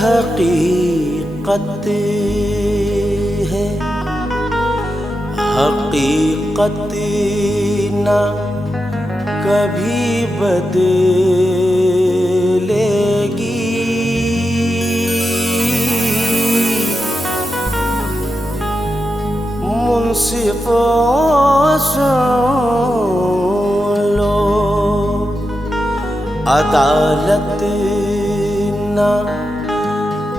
हकीकत है, हकीकत ना कभी बदलेगी। मुंसिफों सुन लो, अदालत ना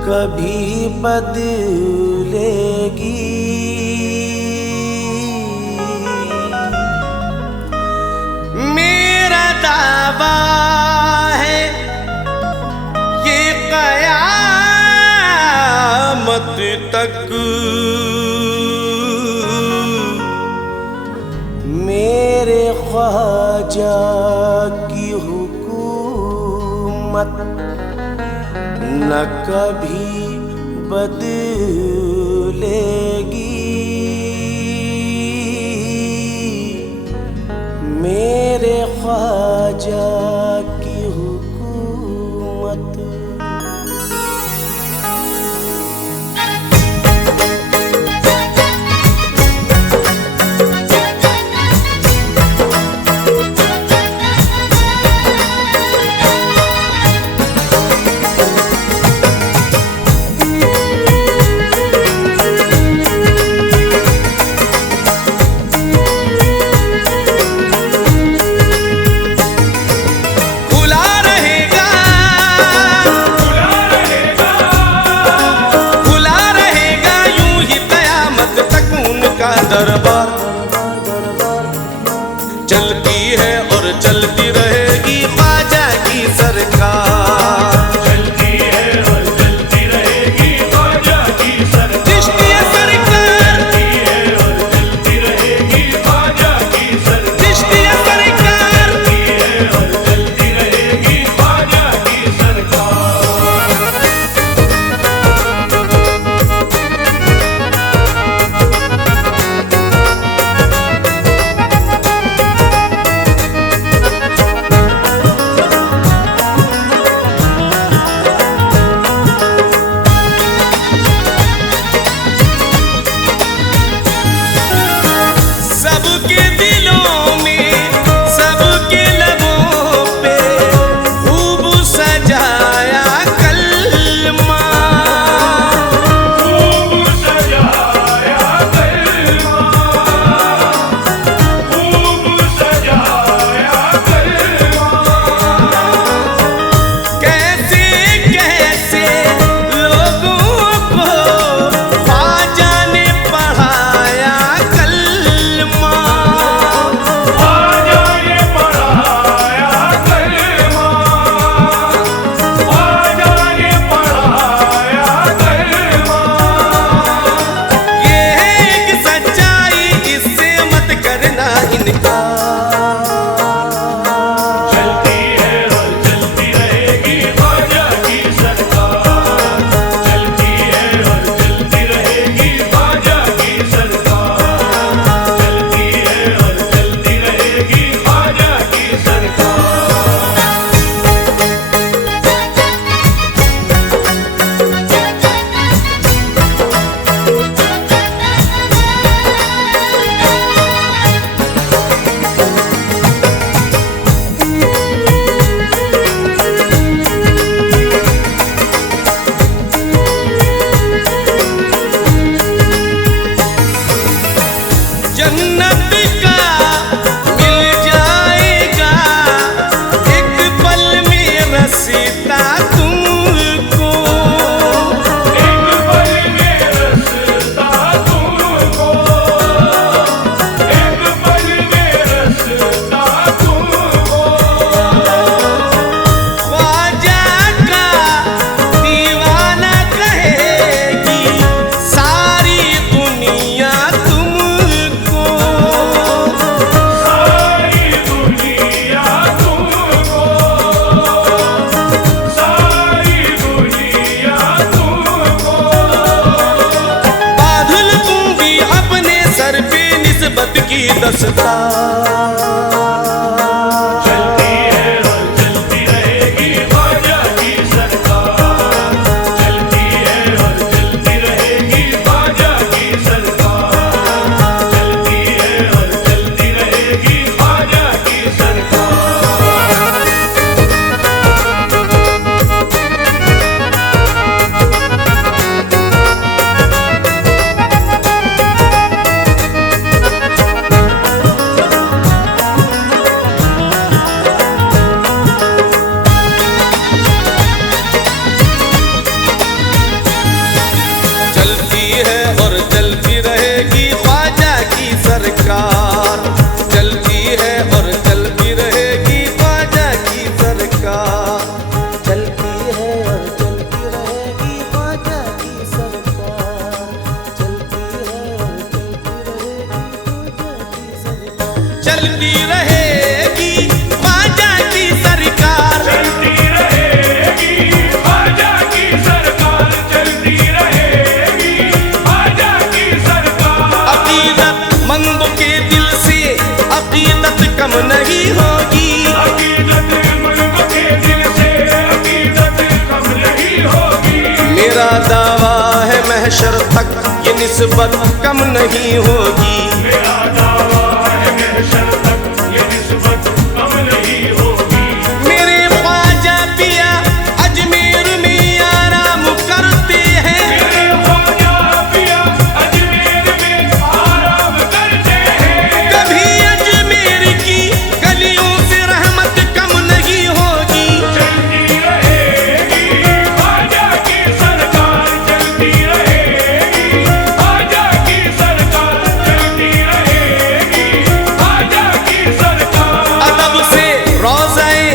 कभी बदलेगी। मेरा दावा है ये क़यामत तक, मेरे ख्वाजा की हुकूमत न कभी बदलेगी। मेरे ख्वाजा की हुकूमत। दरबार चलती है और चलती रहेगी ख्वाजा की सरकार, चलती है और चलती रहेगी ख्वाजा की सरकार, चिश्तिया सरकार, चलती है और चलती रहेगी ख्वाजा की सरकार, चिश्तिया सरकार, चलती है और चलती रहेगी ख्वाजा की सरकार। सबके दिलों में, सबके लबों पे खूब सजाया कलमा, खूब सजाया कलमा, खूब सजाया कलमा। कैसे कैसे लोगों को ख्वाजा ने पढ़ाया कलमा, ख्वाजा ने पढ़ाया कलमा, ख्वाजा ने पढ़ाया कलमा। ये है एक सच्चाई, इससे मत करना इनकार। चलती है और चलती रहेगी ख्वाजा की सरकार, चलती है और चलती रहेगी ख्वाजा की सरकार, चलती है और चलती रहेगी ख्वाजा की सरकार। जन्नत का मिल जाएगा एक पल में रसीता तुमको, एक पल में रसता तुमको, एक पल में रसता तुमको। ख्वाजा का दीवाना कहेगी सारी दुनिया तुमको, सारी दुनिया तुमको, सारी दुनिया तुमको। बादल दूंगी अपने सर पे निस्बत की दस्तार। चलती है और चलती रहेगी ख्वाजा की सरकार, है और चलती रहेगी ख्वाजा की सरकार, चलती है और चलती रहेगी ख्वाजा की सरकार, चलती है और चलती रहेगी ख्वाजा की सरकार, चलती है और चलती रहेगी ख्वाजा की सरकार, चलती रहेगी ख्वाजा की सरकार, चलती रहेगी ख्वाजा की सरकार। अकीदत मंदों के दिल से अकीदत कम नहीं होगी, अकीदत मंदों के दिल से अकीदत कम नहीं होगी। मेरा दावा है महशर तक ये निस्बत कम नहीं होगी, मेरा दावा है महशर तक ये निस्बत कम नहीं होगी। मेरे ख्वाजा पिया अजमेर में आराम करते हैं, मेरे ख्वाजा पिया अजमेर में आराम करते हैं। कभी अजमेर की गलियों से रहमत कम नहीं होगी, चलती रहेगी ख्वाजा की सरकार, चलती रहेगी ख्वाजा की सरकार, चलती रहेगी ख्वाजा की सरकार। अदब से रोज़ाए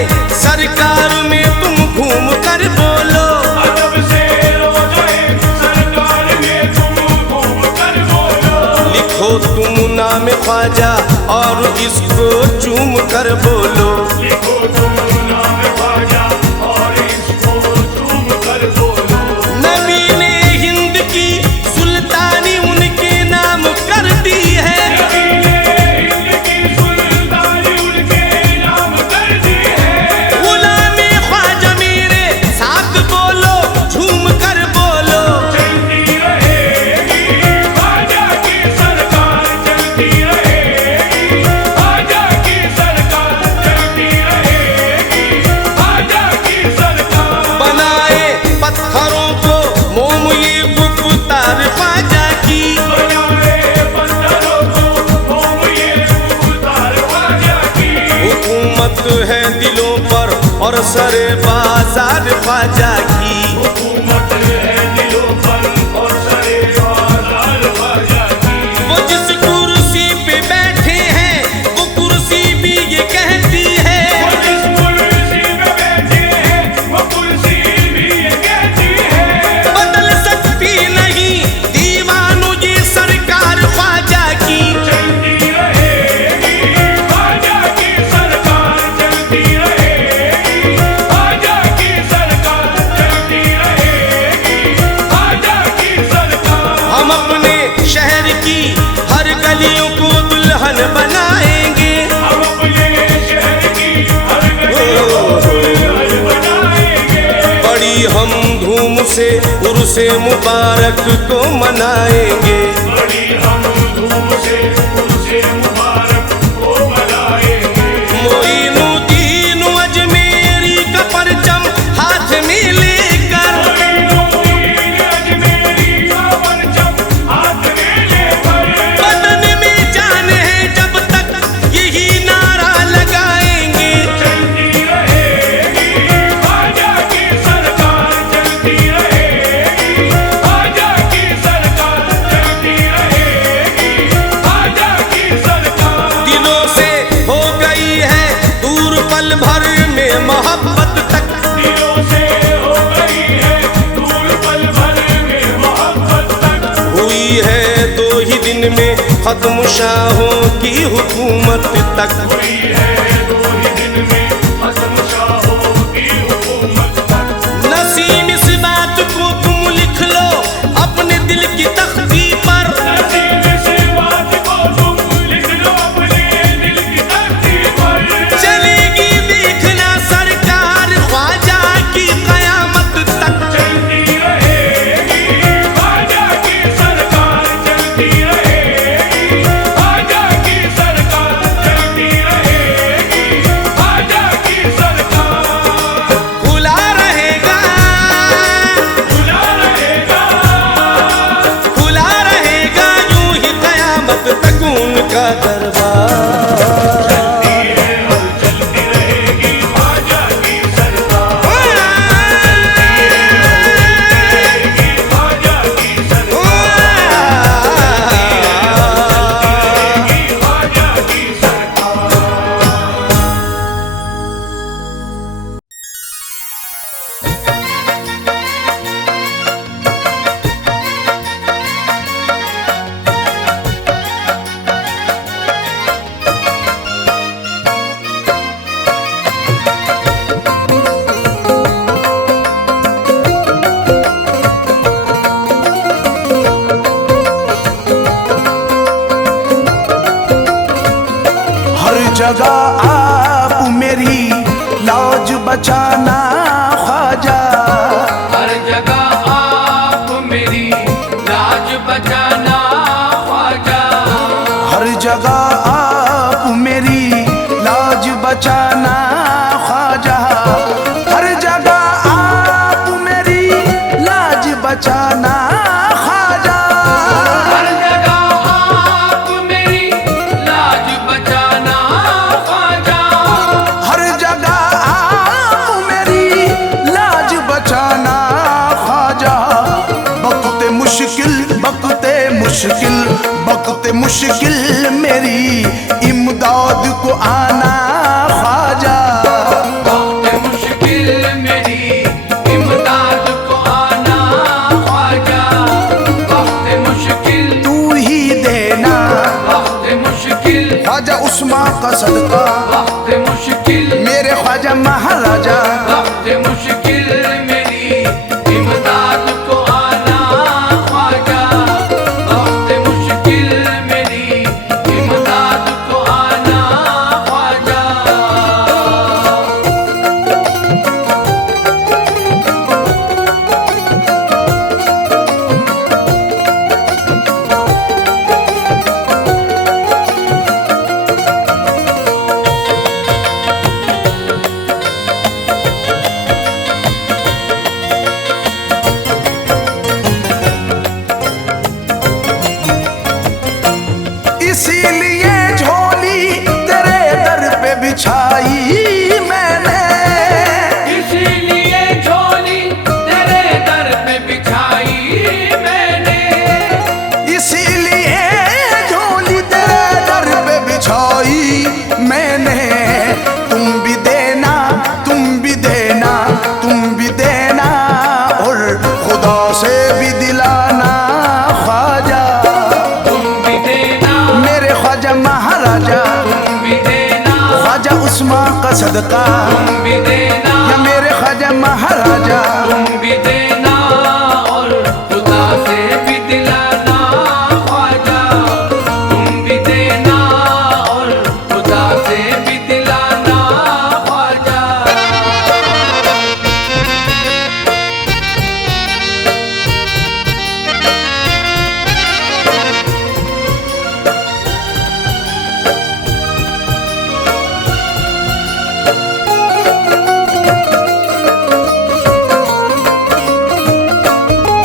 सरकार में तुम घूम कर बोलो, अदब से रोज़ाए सरकार में तुम घूम कर बोलो। लिखो तुम नाम ख्वाजा और इसको चूम कर बोलो, लिखो तुम नाम ख्वाजा और इसको चूम कर बोलो। नबी ने हिंद की सुल्तानी उनके नाम कर दी है, नबी ने हिंद की सुल्तानी उनके नाम कर दी है। गुलामी ख्वाजा मेरे साथ बोलो, झूम कर बोलो, चलती रहेगी ख्वाजा की सरकार, चलती रहेगी ख्वाजा की सरकार, चलती रहेगी ख्वाजा की सरकार। बनाए पत्थरों को मोम ये गुफ्तार ख्वाजा की, बनाए पत्थरों को मोम ये गुफ्तार ख्वाजा की। हुकूमत है दिलों पर और सरे बाजार ख्वाजा की, हुकूमत है दिलों पर और सरे बाजार ख्वाजा की। वो जिस कुर्सी पे बैठे हैं वो कुर्सी भी ये कहती है, वो जिस कुर्सी पे बैठे हैं वो कुर्सी भी ये कहती है। बदल सकती नहीं दीवानों ये सरकार ख्वाजा की, चलती रहेगी ख्वाजा की सरकार, चलती रहेगी ख्वाजा की सरकार, चलती रहेगी ख्वाजा की सरकार। हम अपने शहर की हर गलियों को दुल्हन बनाएंगे, हम अपने शहर की हर गलियों को दुल्हन बनाएंगे। बड़ी हम धूम से उर्से मुबारक को मनाएंगे, बड़ी हम धूम से उनसे मुबारक को मनाएंगे। मोइनुद्दीन अजमेरी का परचम हाथ में लेकर, मोइनुद्दीन अजमेरी का परचम हाथ में लेकर। बदन में जान है जब तक यही नारा लगाएंगे, चलती रहेगी ख्वाजा की सरकार, चलती रहेगी ख्वाजा की सरकार, चलती रहेगी ख्वाजा की सरकार। दिलों से हो गई है दूर पल भर में मोहब्बत तक, दिलों से हो गई है दूर पल भर में मोहब्बत तक। हुई है 2 ही दिन में खत्म शाहों की हुकूमत तक, हुई है 2 ही दिन में खत्म शाहों की हुकूमत तक। नसीम इस बात को तुम लिख लो अपने दिल की तख्ती पर, नसीब से बात को तुम लिख लो अपने दिल की तख्ती पर। चलेगी देखना सरकार ख्वाजा की कयामत तक, चलती रहेगी ख्वाजा की सरकार, चलती रहेगी ख्वाजा की सरकार, चलती रहेगी जगह आप मेरी लाज बचाना ख्वाजा। हर जगह आप मेरी लाज बचाना ख्वाजा। हर जगह आप मेरी लाज बचाना ख्वाजा। हर जगह आप मेरी लाज बचाना ख्वाजा। हर जगह आप मेरी लाज बचाना ख्वाजा। हर जगह आप मेरी लाज बचाना ख्वाजा। वक्त मुश्किल वक्त मुश्किल वक्त मुश्किल मेरी इमदाद को आना ख्वाजा। वक्त मुश्किल मेरी इमदाद को आना ख्वाजा। वक्त मुश्किल तू ही देना वक्त मुश्किल ख्वाजा उस्मा का सदका। वक्त मुश्किल मेरे ख्वाजा महाराजा। वक्त मुश्किल मेरी इमदाद को आना ख्वाजा। वक्त मुश्किल मेरी इमदाद को आना ख्वाजा। इसीलिए झोली तेरे दर पे बिछाई मैंने। इसीलिए झोली तेरे दर पे बिछाई मैंने। इसीलिए झोली तेरे दर पे बिछाई मैंने। तुम भी देना तुम भी देना तुम भी देना और खुदा से भी दिलाना ख्वाजा। तुम भी देना मेरे ख्वाजा महाराजा। तुम भी देना ख्वाजा उस्मा का सदका। तुम भी देना या मेरे ख्वाजा महाराजा। तुम भी देना और खुदा से भी दिलाना ख्वाजा। तुम भी देना और खुदा से भी दिलाना ख्वाजा।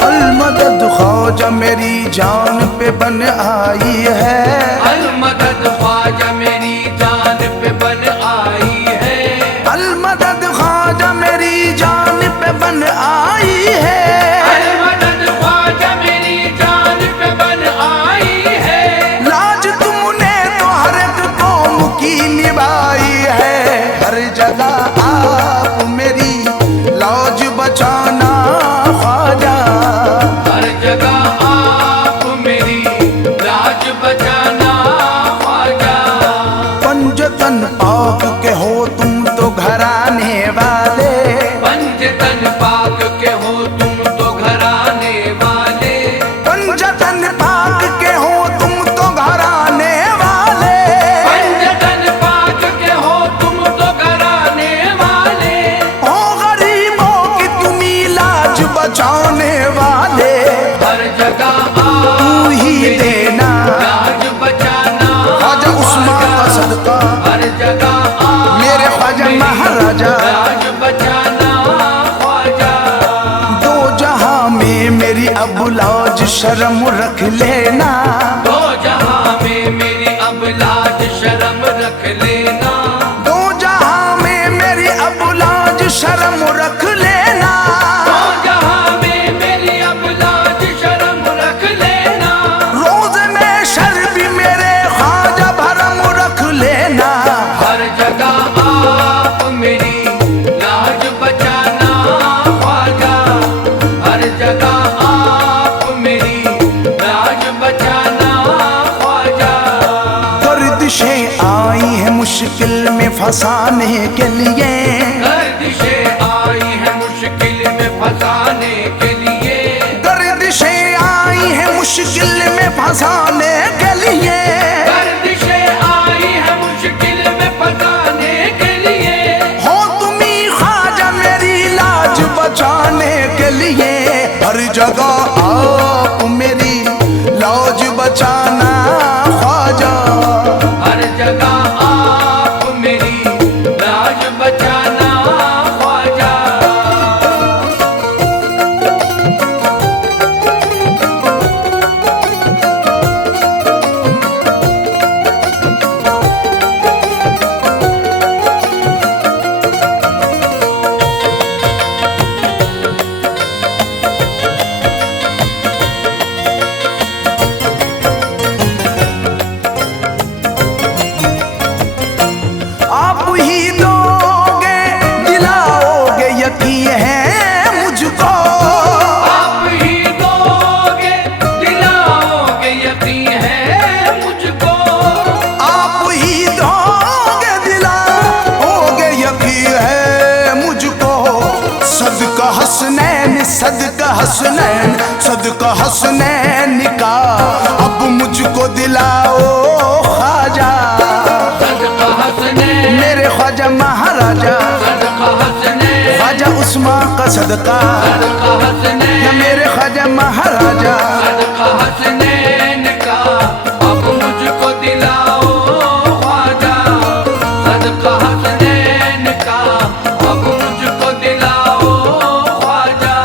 अलमदद ख्वाजा मेरी जान पे बन आई है। अलमदद ख्वाजा मेरी जान पे बन आई है। अलमदद ख्वाजा मेरी जान पे बन आई है। अलमदद ख्वाजा मेरी जान पे बन आई है। लाज तुमने तो हर एक कौम की निभाई है। हर जगह आप मेरी लाज बचाना ख्वाजा। हर जगह आप मेरी लाज बचाना ख्वाजा। पंजतन पाक के हो तुम तो घराने वाले। पंजतन पाक के हो तुम तो घराने वाले। पंजतन पाक के हो तुम तो घराने वाले। पंजतन पाक के हो तुम तो घराने वाले। ओ गरीबों की तुम लाज बचाने वाले। हर जगह तू ही देना लाज बचाना ख्वाजा उस्मा का सदका। हर जगह मेरे ख्वाजा महाराजा। लाज बचाना ख्वाजा। दो जहां में मेरी अब लाज शर्म रख लेना। दो जहां में मेरी अब लाज शर्म रख लेना। दो जहां में मेरी अब लाज शर्म रख लेना। दो जहां में मेरी अब लाज शर्म रख लेना। रोज में शर भी मेरे ख्वाजा भरम रख लेना। हर जगह आप मेरी लाज बचाना ख्वाजा। हर जगह आप मेरी लाज बचाना ख्वाजा। गर्दिशें आई हैं मुश्किल में फंसाने के लिए। गर्दिशें आई है मुश्किल में फंसाने के लिए। गर्दिशें आई हैं मुश्किल में फंसाने के लिए। गर्दिशें आई है मुश्किल में हर जगह आप मेरी लौज बचाना ख्वाजा। हर जगह आप मेरी लाज बचाना ख्वाजा। आप ही दोगे दिलाओगे यकीन है मुझको। आप ही दोगे दिलाओगे यकीन है मुझको। आप ही दोगे दिलाओगे यकीन है मुझको। सदका हसनैन सदका हसनैन सदका हसनैन का अब मुझको दिलाओ ख्वाजा। सदका हसनैन मेरे ख्वाजा महाराजा सदका हसनैन ख्वाजा उस्मान का सदका सदका हसनैन या मेरे ख्वाजा महाराजा। सदका हसनैन का अब मुझको दिलाओ ख्वाजा। सदका हसनैन का अब मुझको दिलाओ ख्वाजा।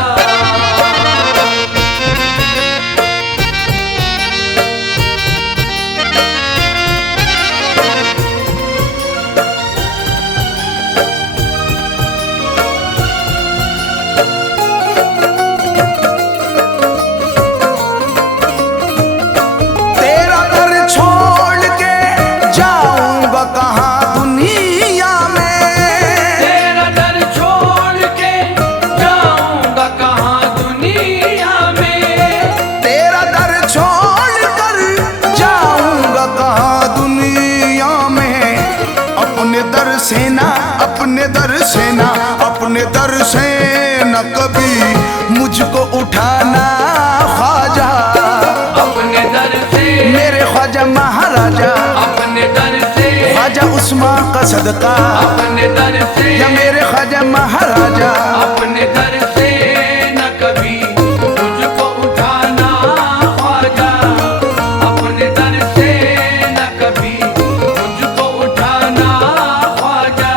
तेरा घर छोड़ के जाऊंगा कहाँ दुनिया में। तेरा दर छोड़ के जाऊंगा कहाँ दुनिया में। तेरा दर छोड़ कर जाऊंगा कहाँ दुनिया में। अपने दर से ना अपने दर से ना अपने दर से न कभी मुझको उठाना ख्वाजा। अपने दर से मेरे ख्वाजा महाराजा अपने दर से ख्वाजा उस्मान का सदका अपने दर से या मेरे ख्वाजा महाराजा। अपने दर से न कभी मुझको उठाना ख्वाजा। अपने दर से न कभी मुझको उठाना ख्वाजा।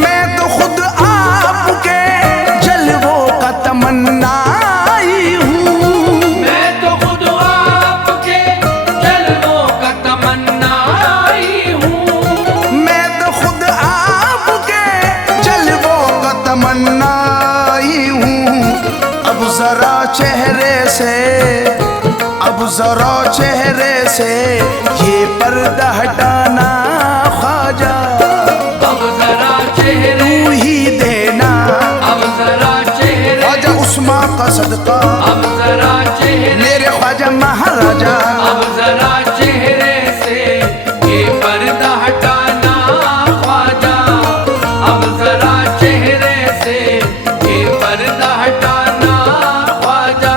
मैं तो खुद आपके जलवों का तमन्नाई हूँ। मैं तो खुद आपके जलवों का तमन्नाई हूँ। मैं तो खुद आपके जलवों का तमन्नाई हूँ। अब जरा चेहरे से अब जरा चेहरे से ये पर्दा हटाना ख्वाजा। अब जरा चेहरे तू ही देना अब जरा चेहरे ख्वाजा उस्मान का सदका अब जरा चेहरे मेरे ख्वाजा महाराजा। अब जरा चेहरे से ये पर्दा हटाना ख्वाजा। अब जरा चेहरे से ये पर्दा हटाना ख्वाजा।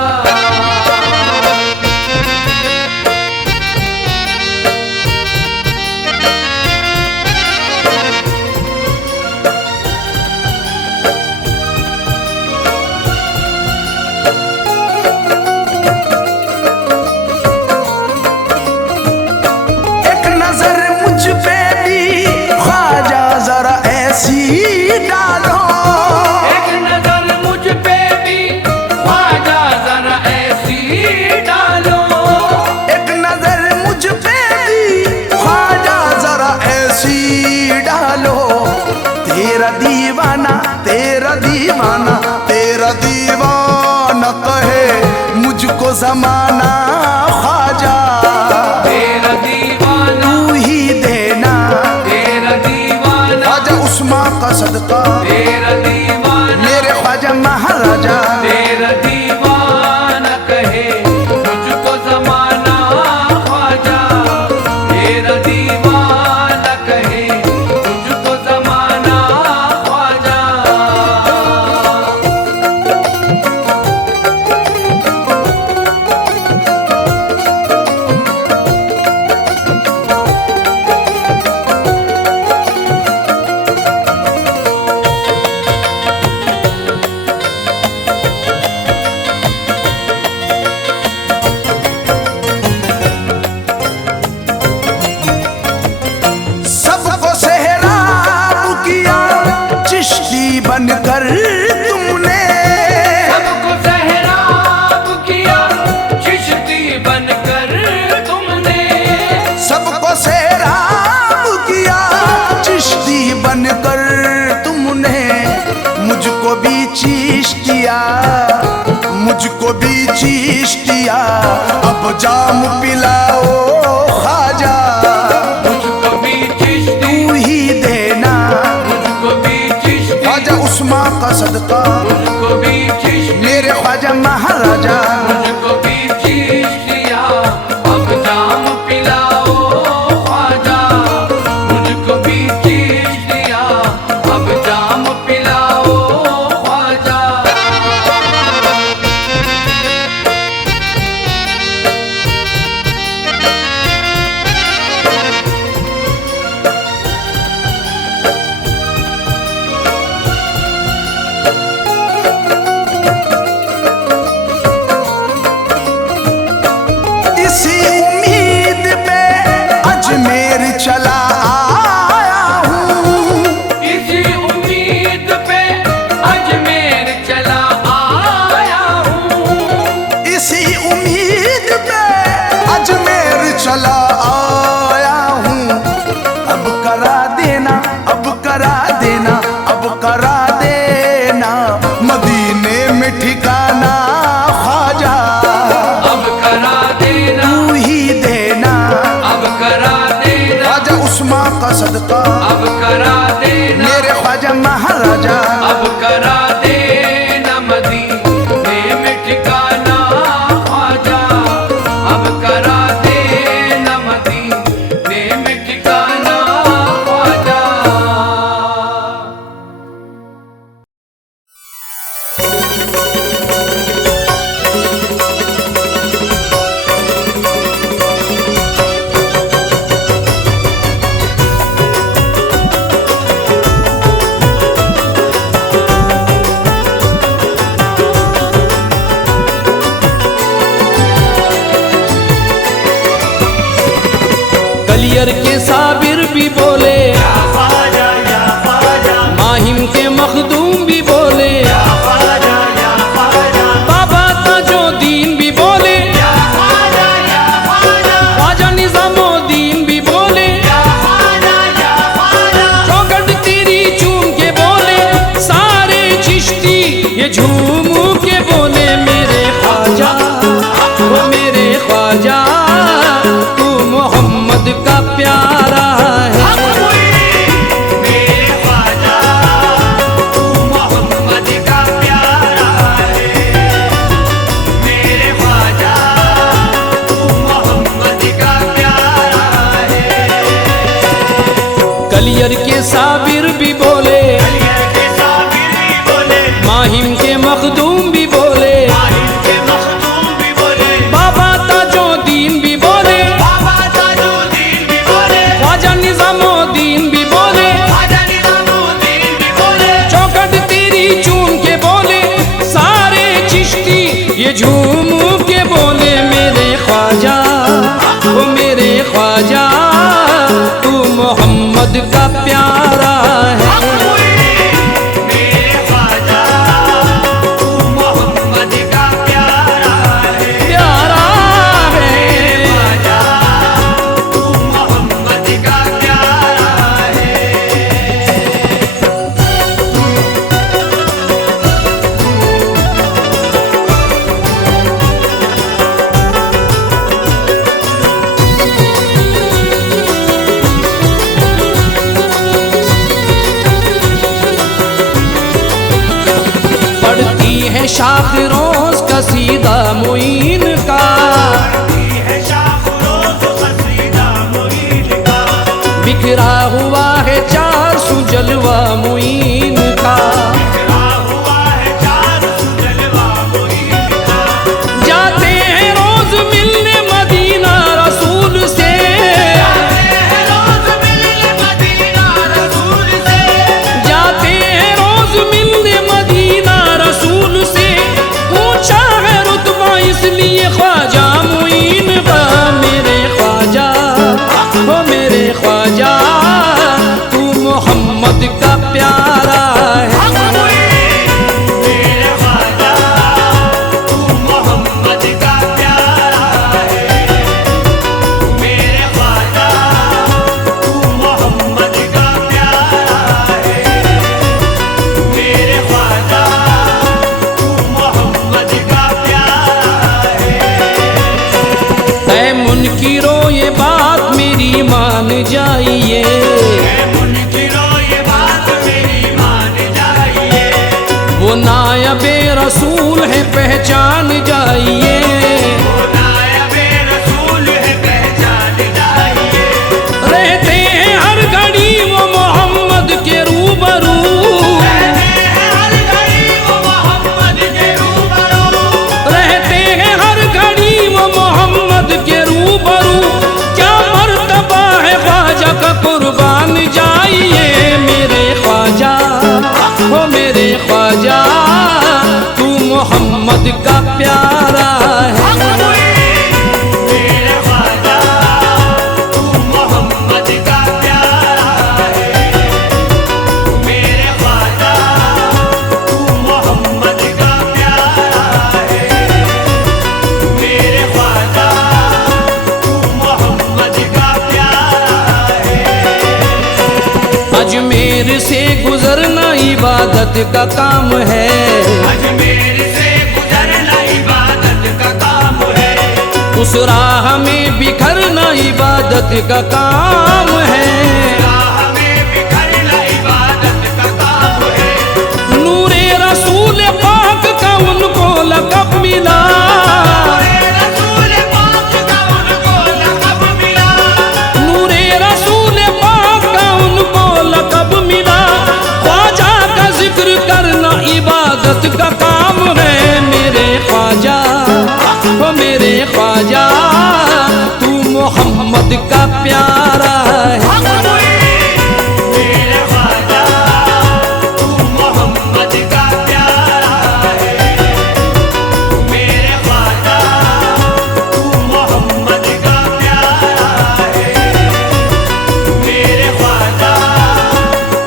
मुझको भी चिश्तिया अब जाम पिलाओ ख्वाजा, मुझको भी चिश्ती, तू ही देना मुझको भी चिश्ती, ख्वाजा उस्मा का सदका, मुझको भी चिश्ती, मेरे ख्वाजा महाराजा। मुझको भी चिश्तिया अब जाम पिलाओ ख्वाजा, मुझको भी चिश्तिया अब जाम पिलाओ ख्वाजा। इसी उम्मीद पे अजमेर चला आया हूँ, इसी उम्मीद पे अजमेर चला आया हूँ, इसी उम्मीद पे अजमेर चला आया हूँ। अब करा देना, अब करा देना, अब करा देना मदीने में ठिकाना ख्वाजा, अब करा देना, तू ही देना अब करा देना, ख्वाजा उस्मा का सदका, अब करा देना, मेरे ख्वाजा महाराजा। अब करा देना मदीने में ठिकाना ख्वाजा, अब करा देना मदीने में ठिकाना ख्वाजा। कलियर के साबिर भी बोले, माहिम के मखदूम भी बोले, बाबा ताजुद्दीन भी बोले, ख्वाजा निजामुद्दीन भी बोले, चौखट तेरी चूम के बोले, सारे चिश्ती ये झूम के बोले, मेरे ख्वाजा वो मेरे ख्वाजा तू मोहम्मद का प्यारा है। मेरे ख्वाजा तू मोहम्मद का प्यारा है, मेरे ख्वाजा तू मोहम्मद का प्यारा है। कलियर के साबिर भी बोले, कलियर के साबिर भी बोले, माहिम के मखदूम भी बोले, माहिम के मखदूम भी बोले, बाबा ताजुद्दीन भी बोले, बाबा ताजुद्दीन भी बोले, ख्वाजा निजामुद्दीन भी बोले, ख्वाजा निजामुद्दीन भी बोले, चौखट तेरी चूम के बोले, सारे चिश्ती ये झूम के बोले, मेरे ख्वाजा वो मेरे ख्वाजा तू मोहम्मद का प्यारा है। मेरे ख्वाजा तू मोहम्मद का प्यारा है, प्यारा है ख्वाजा तू मोहम्मद का प्यारा है। पढ़ती है शाख रोज कसीदा मुईन का, है शाख रोज़ कसीदा मुईन का, बिखरा हुआ है चार सुजलवा मुईन का, बिखरा हुआ है चार सुजलवा मुईन का, जाते हैं रोज मिलने मदीना रसूल से, रोज़ मिलने मदीना रसूल से, जाते हैं रोज मिलने मदीना रसूल से, ऊंचा है रुतबा इसलिए ख्वाजा मुईन का, मेरे ख्वाजा वो मेरे ख्वाजा तू मोहम्मद का प्यारा जाइए। वो नायबे रसूल है पहचान जाइए। रहते हैं हर घड़ी वो मोहम्मद के रूबरू। रहते हैं हर घड़ी वो मोहम्मद के रूबरू। रहते हैं हर घड़ी वो मोहम्मद के रूबरू। क्या मर्तबा है ख्वाजा का कुर्बान जाइए। मेरे ख्वाजा ओ मेरे ख्वाजा तू मोहम्मद का प्यारा है। मेरे ख्वाजा तू मोहम्मद का प्यारा है। मेरे ख्वाजा तू मोहम्मद का प्यारा है। मेरे ख्वाजा तू मोहम्मद का प्यारा है। अजमेर से गुजरना इबादत का काम है। अजमेर से गुजरना इबादत का काम है। उस राह में बिखरना इबादत का काम है। राह में बिखरना इबादत का काम है। नूरे रसूल पाक का उनको लक़ब मिला। रसूल पाक का उनको लक़ब मिला। नूरे रसूल पाक का उनको लक़ब मिला। ख्वाजा का जिक्र करना इबादत का काम है। मेरे ख्वाजा ओ मेरे ख्वाजा तू मोहम्मद का प्यारा है। मेरे ख्वाजा तू मोहम्मद का प्यारा है। मेरे ख्वाजा तू मोहम्मद का प्यारा है। मेरे ख्वाजा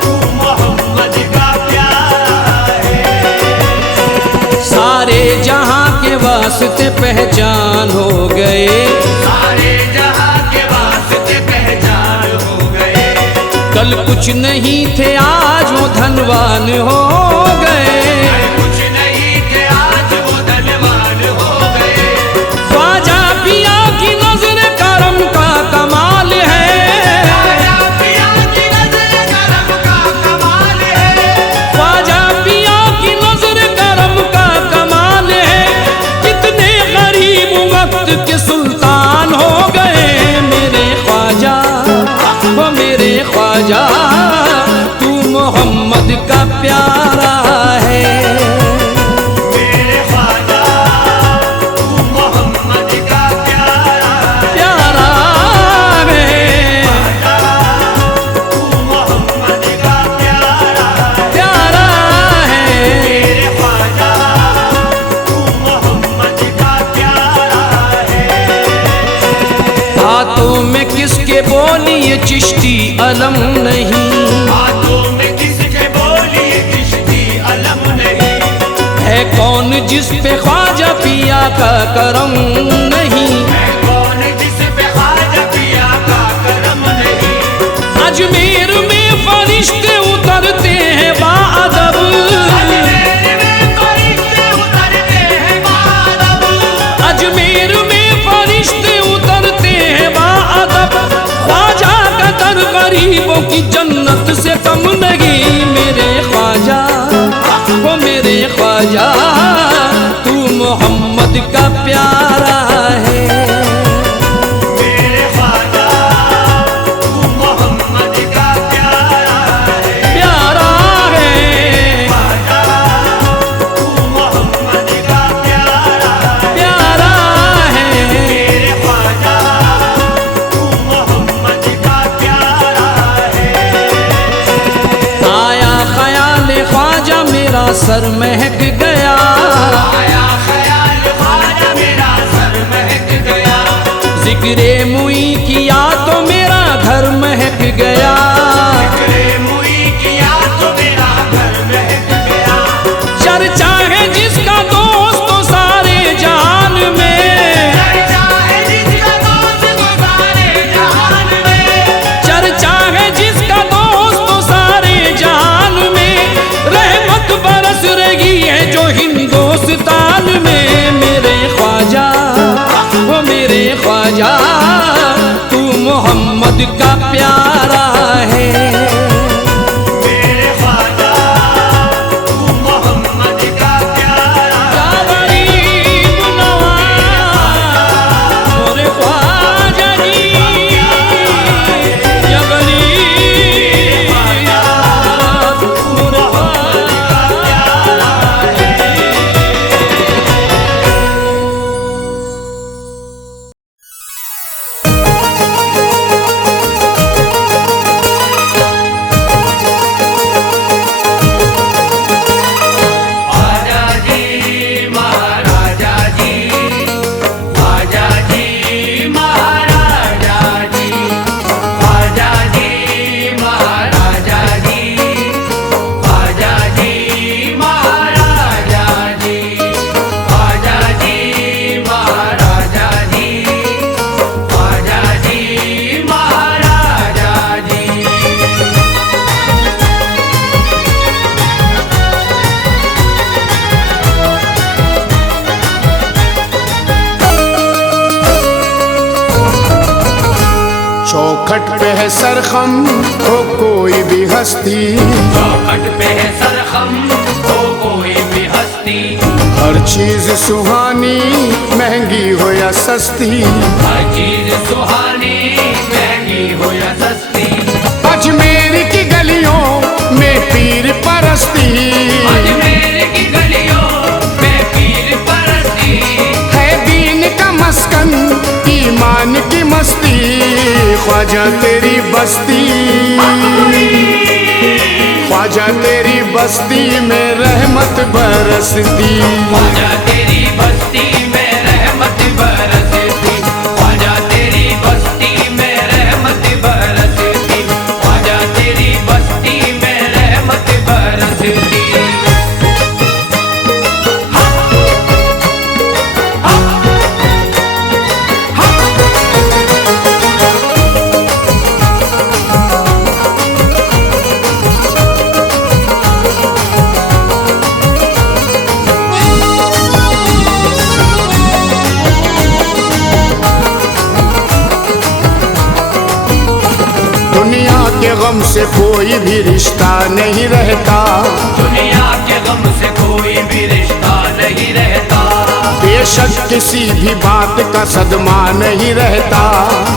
तू मोहम्मद का प्यारा है। सारे जहां के वास्ते पहचान हो गए। सारे जहां के वास्ते पहचान हो गए। कल कुछ नहीं थे आज वो धनवान हो गए। कुछ नहीं थे आज वो धनवान हो गए। ख्वाजा पिया की नजर करम का कमाल है। ख्वाजा पिया की नज़र करम का कमाल है। ख्वाजा पिया की नजर करम का कमाल है। कितने गरीब वक्त के सुल्तान हो गए। मेरे ख्वाजा वो मेरे ख्वाजा तू मोहम्मद का प्यारा है। मेरे ख्वाजा तू मोहम्मद का प्यारा है। प्यारा है तू मोहम्मद का प्यारा है। प्यारा है। मेरे ख्वाजा तू मोहम्मद का प्यारा है। हाथों में किसके बोली ये चिश्ती अलम नहीं। हाथों में किसके बोली चिश्ती अलम नहीं। है कौन जिस पे ख्वाजा पिया का करम नहीं। है कौन जिस पे ख्वाजा पिया का करम नहीं। अजमेर में फरिश्ते उतरते हैं बाअदब। अजमेर में फरिश्ते उतरते हैं बाअदब। अजमेर में फरिश्ते उतरते हैं बाअदब। ख्वाजा का दर गरीबों की जन्नत से कम नहीं। मेरे ख्वाजा वो मेरे ख्वाजा तू मोहम्मद का प्यारा है। मेरे ख्वाजा तू मोहम्मद का प्यारा है। प्यारा है ख्वाजा तू मोहम्मद का प्यारा है। प्यारा है। मेरे ख्वाजा तू मोहम्मद का प्यारा है। आया ख्याल ख्वाजा मेरा सर महक गया। आया ख्याल ख्वाजा मेरा सर महक गया। जिक्रे मुई किया तो मेरा घर महक गया। जिक्रे मुई किया तो मेरा घर महक गया। चर्चा है जिसका दोस्त तो सारे जहान में। चर्चा है जिसका दोस्त तो सारे जहान में। चर्चा है जिसका दोस्त तो सारे जहान में। रहमत बरस रही है जो हिंदुस्तान में। मेरे ख्वाजा वो मेरे ख्वाजा तू मोहम्मद का प्यारा है। मेरे ख्वाजा तू मोहम्मद का प्यारा। या गरीब चौखट पे है सरखम हो कोई भी हस्ती, चौखट पे है सरखम हो कोई भी हस्ती, हर चीज सुहानी महंगी हो या सस्ती, हर चीज सुहानी महंगी हो या सस्ती। अजमेर की गलियों में पीर परस्ती, अजमेर की गलियों में पीर परस्ती, है दीन का मस्कन ईमान की मस्ती, ख्वाजा तेरी बस्ती, ख्वाजा तेरी बस्ती में रहमत बरसती, ख्वाजा तेरी बस्ती में रहमत बरसती, ख्वाजा तेरी बस्ती में रहमत बरसती, ख्वाजा तेरी बस्ती में रहमत बरसती। दुनिया के गम से कोई भी रिश्ता नहीं रहता, दुनिया के गम से कोई भी रिश्ता नहीं रहता, बेशक किसी भी बात का सदमा नहीं रहता,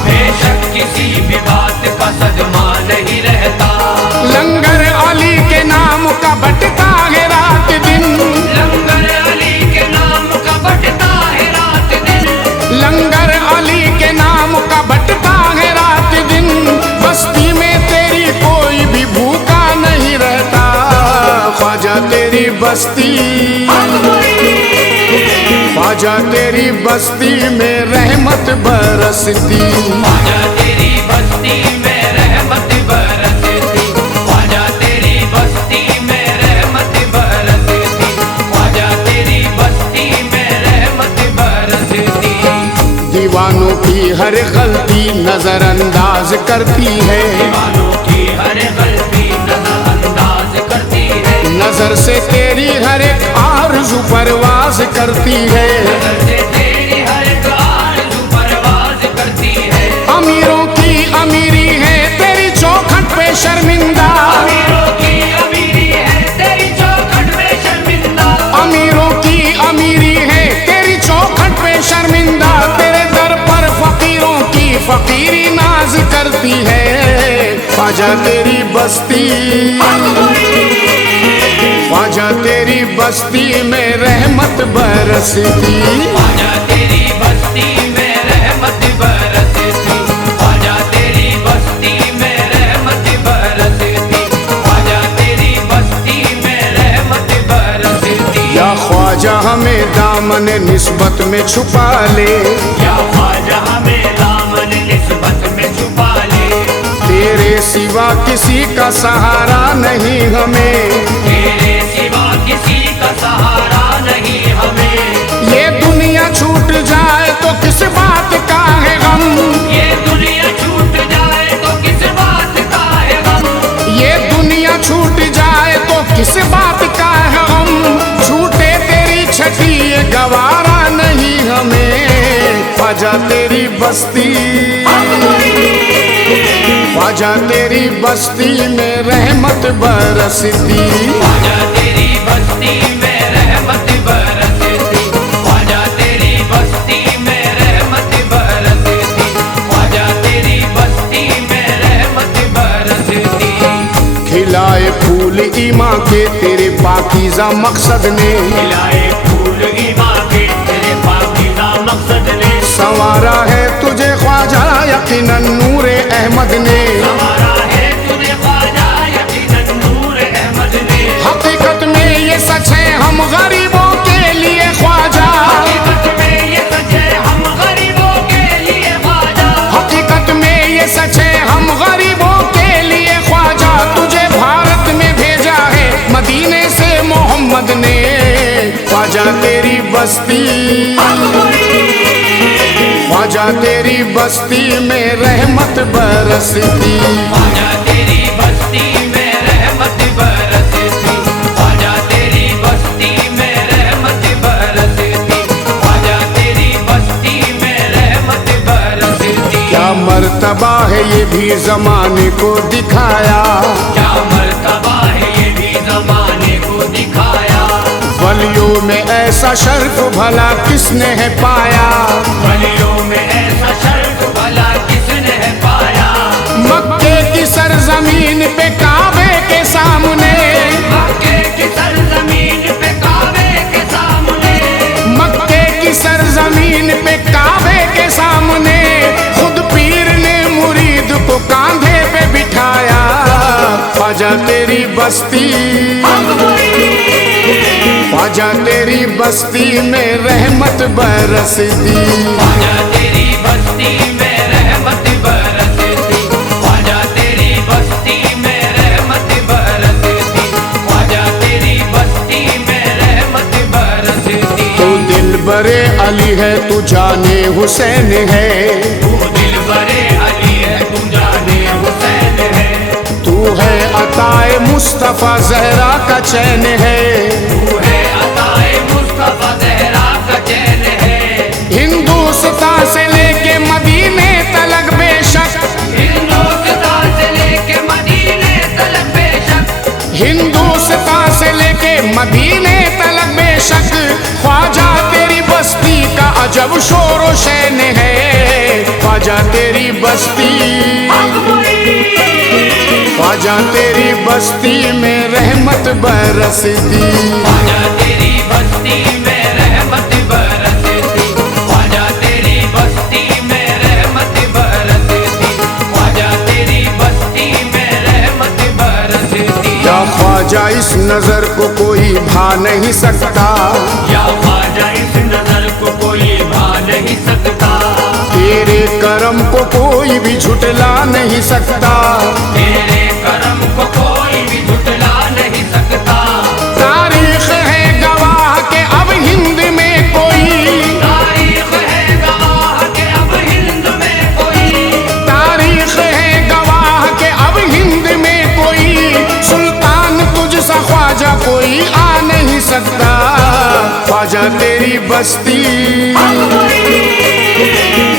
बेशक किसी भी बात का सदमा नहीं रहता। लंगर अली के नाम का बटता है रात दिन, लंगर अली के नाम का बटता है रात दिन, लंगर अली के नाम का बटता है रात दिन, बस्ती में तेरी कोई भी भूखा नहीं रहता, ख्वाजा तेरी बस्ती, ख्वाजा तेरी बस्ती में रहमत बरसती, ख्वाजा तेरी बस्ती में रहमत बरसती, ख्वाजा तेरी बस्ती में रहमत बरसती, ख्वाजा तेरी बस्ती में रहमत बरसती। दीवानों की हर गलती नजरअंदाज करती है, दीवानों की हर गलती नजरअंदाज करती है, नजर से तेरी हर एक आरज़ू परवाज करती है, नजर से तेरी हर एक आरज़ू परवाज करती है। अमीरों की अमीरी है तेरी चौखट पे शर्मिंदा, अमीरों की अमीरी है तेरी चौखट पे शर्मिंदा, अमीरों की अमीरी है तेरी चौखट पे शर्मिंदा, तेरे दर पर फकीरों की फकीरी नाज करती है, ख्वाजा तेरी बस्ती, ख्वाजा तेरी बस्ती में रहमत बरसती, ख्वाजा तेरी बस्ती में रहमत बरसती, ख्वाजा तेरी बस्ती में रहमत बरसती, ख्वाजा तेरी बस्ती में रहमत बरसती। या ख्वाजा हमें दामन निस्बत में छुपा ले, या ख्वाजा हमें दामन निस्बत में छुपा ले, तेरे सिवा किसी का सहारा नहीं हमें, तेरे सिवा किसी का सहारा नहीं हमें। ये दुनिया छूट जाए तो किस बात का है गम, ये दुनिया छूट जाए तो किस बात का है गम, ये दुनिया छूट जाए तो किस बात का है गम, छूटे तेरी छठी ये गवारा नहीं हमें, ख्वाजा तेरी बस्ती, ख्वाजा तेरी बस्ती में रहमत बरसती, ख्वाजा तेरी बस्ती में रहमत बरसती, ख्वाजा तेरी बस्ती में रहमत बरसती, ख्वाजा तेरी बस्ती में रहमत बरसती। खिलाए फूल ईमा के तेरे पाकीज़ा मकसद ने, खिलाए फूल ईमा के तेरे पाकीज़ा मकसद ने, संवारा है तुझे ख्वाजा यकीनन नूरे अहमद ने, संवारा है तुझे ख्वाजा यकीनन नूर अहमद ने। हकीकत में ये सच है हम गरीबों के लिए ख्वाजा, हकीकत में ये सच है हम गरीबों के लिए ख्वाजा, हकीकत में ये सच है हम गरीबों के लिए ख्वाजा, तुझे भारत में भेजा है मदीने से मोहम्मद ने, ख्वाजा तेरी बस्ती, ख्वाजा तेरी बस्ती में रहमत बरसती, ख्वाजा तेरी बस्ती में रहमत बरसती, ख्वाजा तेरी बस्ती में रहमत बरसती, ख्वाजा तेरी बस्ती में रहमत बरसती। क्या मर्तबा है ये भी जमाने को दिखाया, क्या मर्तबा है ये भी जमाने को दिखाया। वलियों में ऐसा शर्फ भला किसने है पाया, वलियों में ऐसा शर्फ भला किसने है पाया। मक्के की सरजमीन पे काबे के सामने, मक्के की सरजमीन पे काबे के सामने, मक्के की सरजमीन पे काबे के सामने खुद पीर ने मुरीद को कांधे पे बिठाया। ख्वाजा तेरी बस्ती, ख्वाजा तेरी बस्ती में रहमत बरसती, ख्वाजा तेरी बस्ती में रहमत बरसती, ख्वाजा तेरी बस्ती में रहमत बरसती, ख्वाजा तेरी बस्ती में रहमत बरसती। तू दिल बरे अली है, तू जाने हुसैन है, तू दिल बरे अली है, तू जाने हुसैन है। तू है अताए मुस्तफा ज़हरा का चैन है, तू है अताए मुस्तफा ज़हरा का चैन है। हिंदुस्तान से लेके मदीने तलक बेशक, हिंदुस्तान से लेके मदीने तलक बेशक, हिंदुस्तान से लेके मदीने तलक बेशक, ख्वाजा तेरी बस्ती का अजब शोर शैन है। ख्वाजा तेरी बस्ती, ख्वाजा तेरी बस्ती में रहमत बरसती, ख्वाजा तेरी बस्ती में रहमत बरसती, ख्वाजा तेरी बस्ती में रहमत बरसती, ख्वाजा तेरी बस्ती में रहमत बरसती। या ख्वाजा इस नजर को कोई भा नहीं सकता, या ख्वाजा इस नजर को कोई भा नहीं सकता, तेरे करम को कोई भी झुटला नहीं सकता, तेरे करम को कोई भी झुटला नहीं सकता। तारीख है गवाह के अब हिंद में कोई, तारीख है गवाह के अब हिंद में कोई, तारीख है गवाह के अब हिंद में कोई, सुल्तान तुझसा ख्वाजा कोई आ नहीं सकता। ख्वाजा तेरी बस्ती,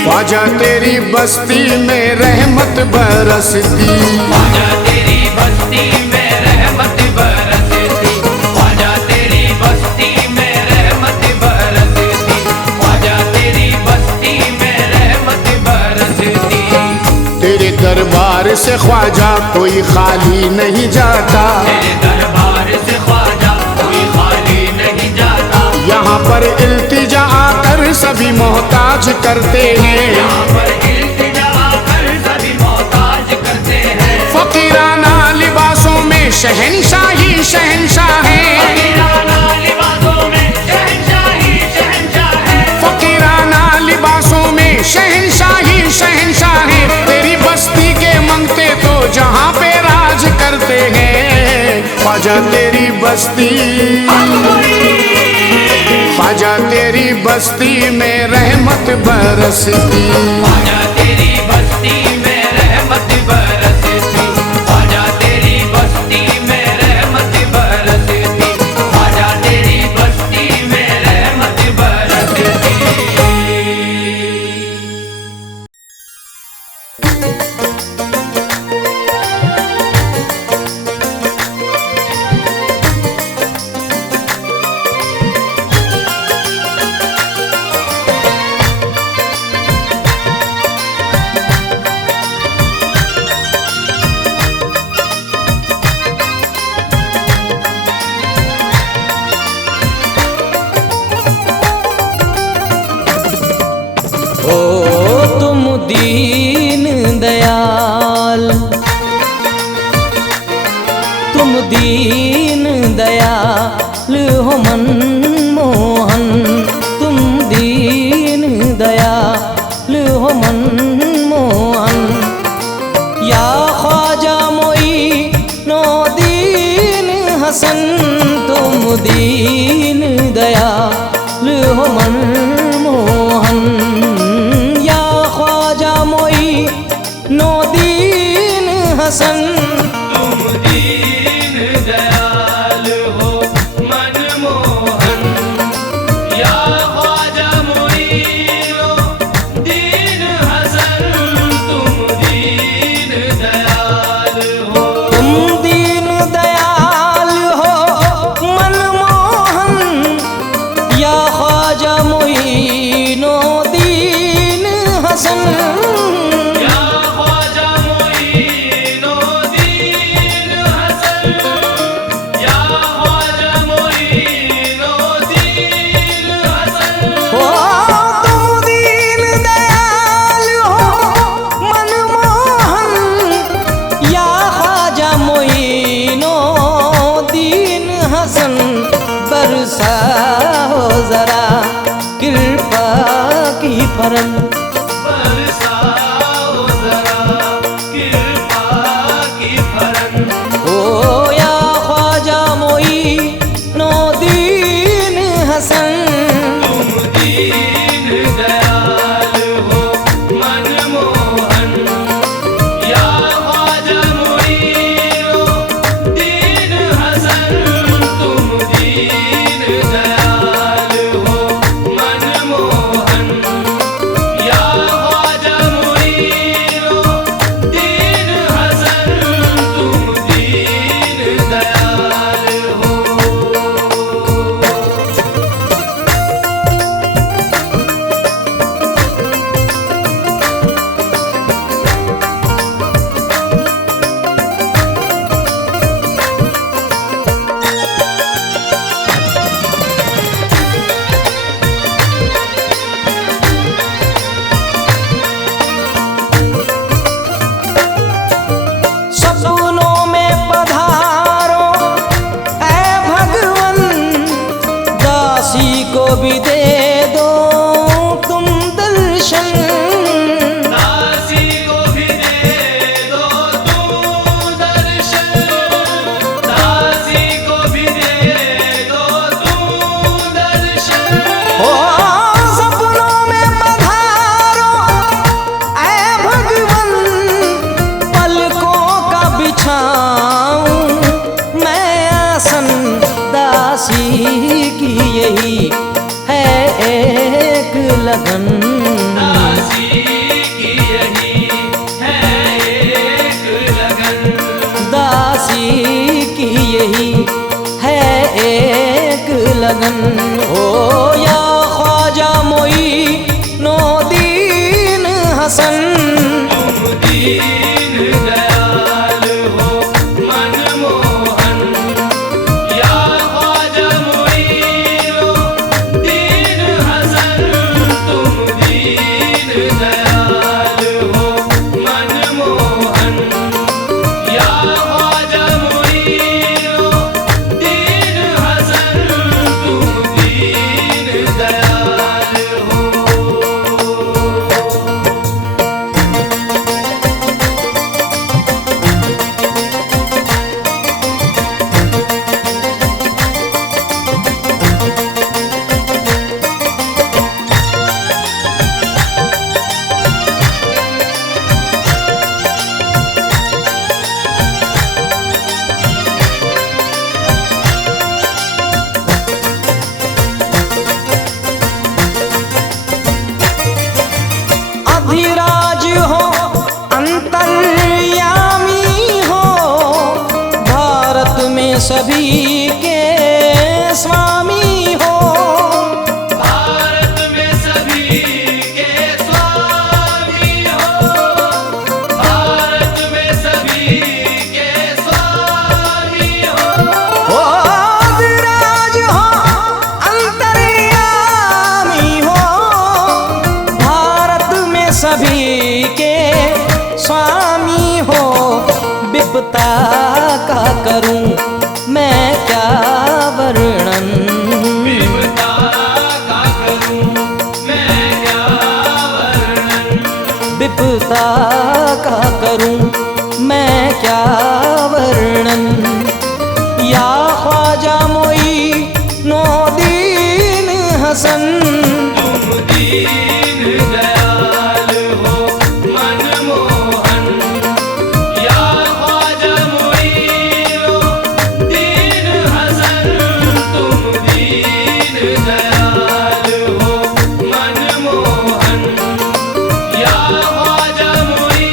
ख्वाजा तेरी बस्ती में रहमत बरसती, ख्वाजा तेरी बस्ती में रहमत बरसती, ख्वाजा तेरी बस्ती में रहमत बरसती, ख्वाजा तेरी बस्ती में रहमत बरसती। तेरे दरबार से ख्वाजा कोई खाली नहीं जाता, तेरे दरबार से ख्वाजा कोई खाली नहीं जाता। यहाँ पर इल्तिजा आकर सभी मोहताज करते हैं, यहाँ पर इल्तिजा आकर सभी मोहताज करते हैं। फकीराना लिबासों में शहंशाही शहंशाह है, फकीराना लिबासों में शहंशाही शहंशाह है, फकीराना लिबासों में शहंशाही शहंशाह है। तेरी बस्ती के मंगते तो जहाँ पे राज करते हैं। ख्वाजा तेरी बस्ती, ख्वाजा तेरी बस्ती में रहमत बरसती, ख्वाजा तेरी बस्ती में रहमत बरसती, ख्वाजा तेरी बस्ती में रहमत बरसती, ख्वाजा तेरी बस्ती में रहमत बरसती। तुम दीन दयाल, तुम दीन दयाल हो मनमोहन, तुम दीन दयाल हो मनमोहन। या ख्वाजा मोइनो दीन हसन, तुम दीन दयाल हो मनमोहन। या ख्वाजा मोइनो दीन हसन, तुम दीन दयाल हो मनमोहन। या ख्वाजा मोइनो दीन हसन, तुम करम। बरसाओ जरा कृपा की भरन। ओ या ख्वाजा मोइनुद्दीन हसन, तुम दीन दयाल हो मनमोहन। या ख्वाजा मोइनुद्दीन हसन, तुम दीन दयाल हो मनमोहन। या ख्वाजा मोइनुद्दीन हसन, तुम दीन दयाल हो। सपनों में पधारो ऐ भगवन, दासी को भी दे दो तुम दर्शन। दासी को भी दे दो तुम दर्शन। दासी को भी दे दो तुम दर्शन। ओ सपनों में पधारो ऐ भगवन, पलकों का बिछाऊं मैं आसन। दासी की यही है एक लगन, दासी की यही है एक लगन। दासी की यही है एक लगन। ओ या ख्वाजा मोइनुद्दीन हसन, तुम दीन दयाल हो मनमोहन। या ख्वाजा मोइनुद्दीन हसन, तुम दीन दयाल हो मनमोहन। या ख्वाजा मोइनुद्दीन हसन, तुम दीन दयाल हो। अधिराज हो अंतर्यामी हो, भारत में सभी के स्वामी हो। भारत में सभी के स्वामी हो। भारत में सभी के स्वामी हो। ओ अधिराज हो अंतर्यामी हो, भारत में सभी के स्वामी हो। विपता का करूं मैं क्या वर्णन, विपदा का करूं मैं क्या वर्णन। विपता का करूं मैं क्या वर्णन। या ख्वाजा मोइनुद्दीन हसन, तुम दीन दयाल हो मनमोहन। या ख्वाजा मोइनुद्दीन हसन, तुम दीन दयाल हो मनमोहन। या ख्वाजा मोइनुद्दीन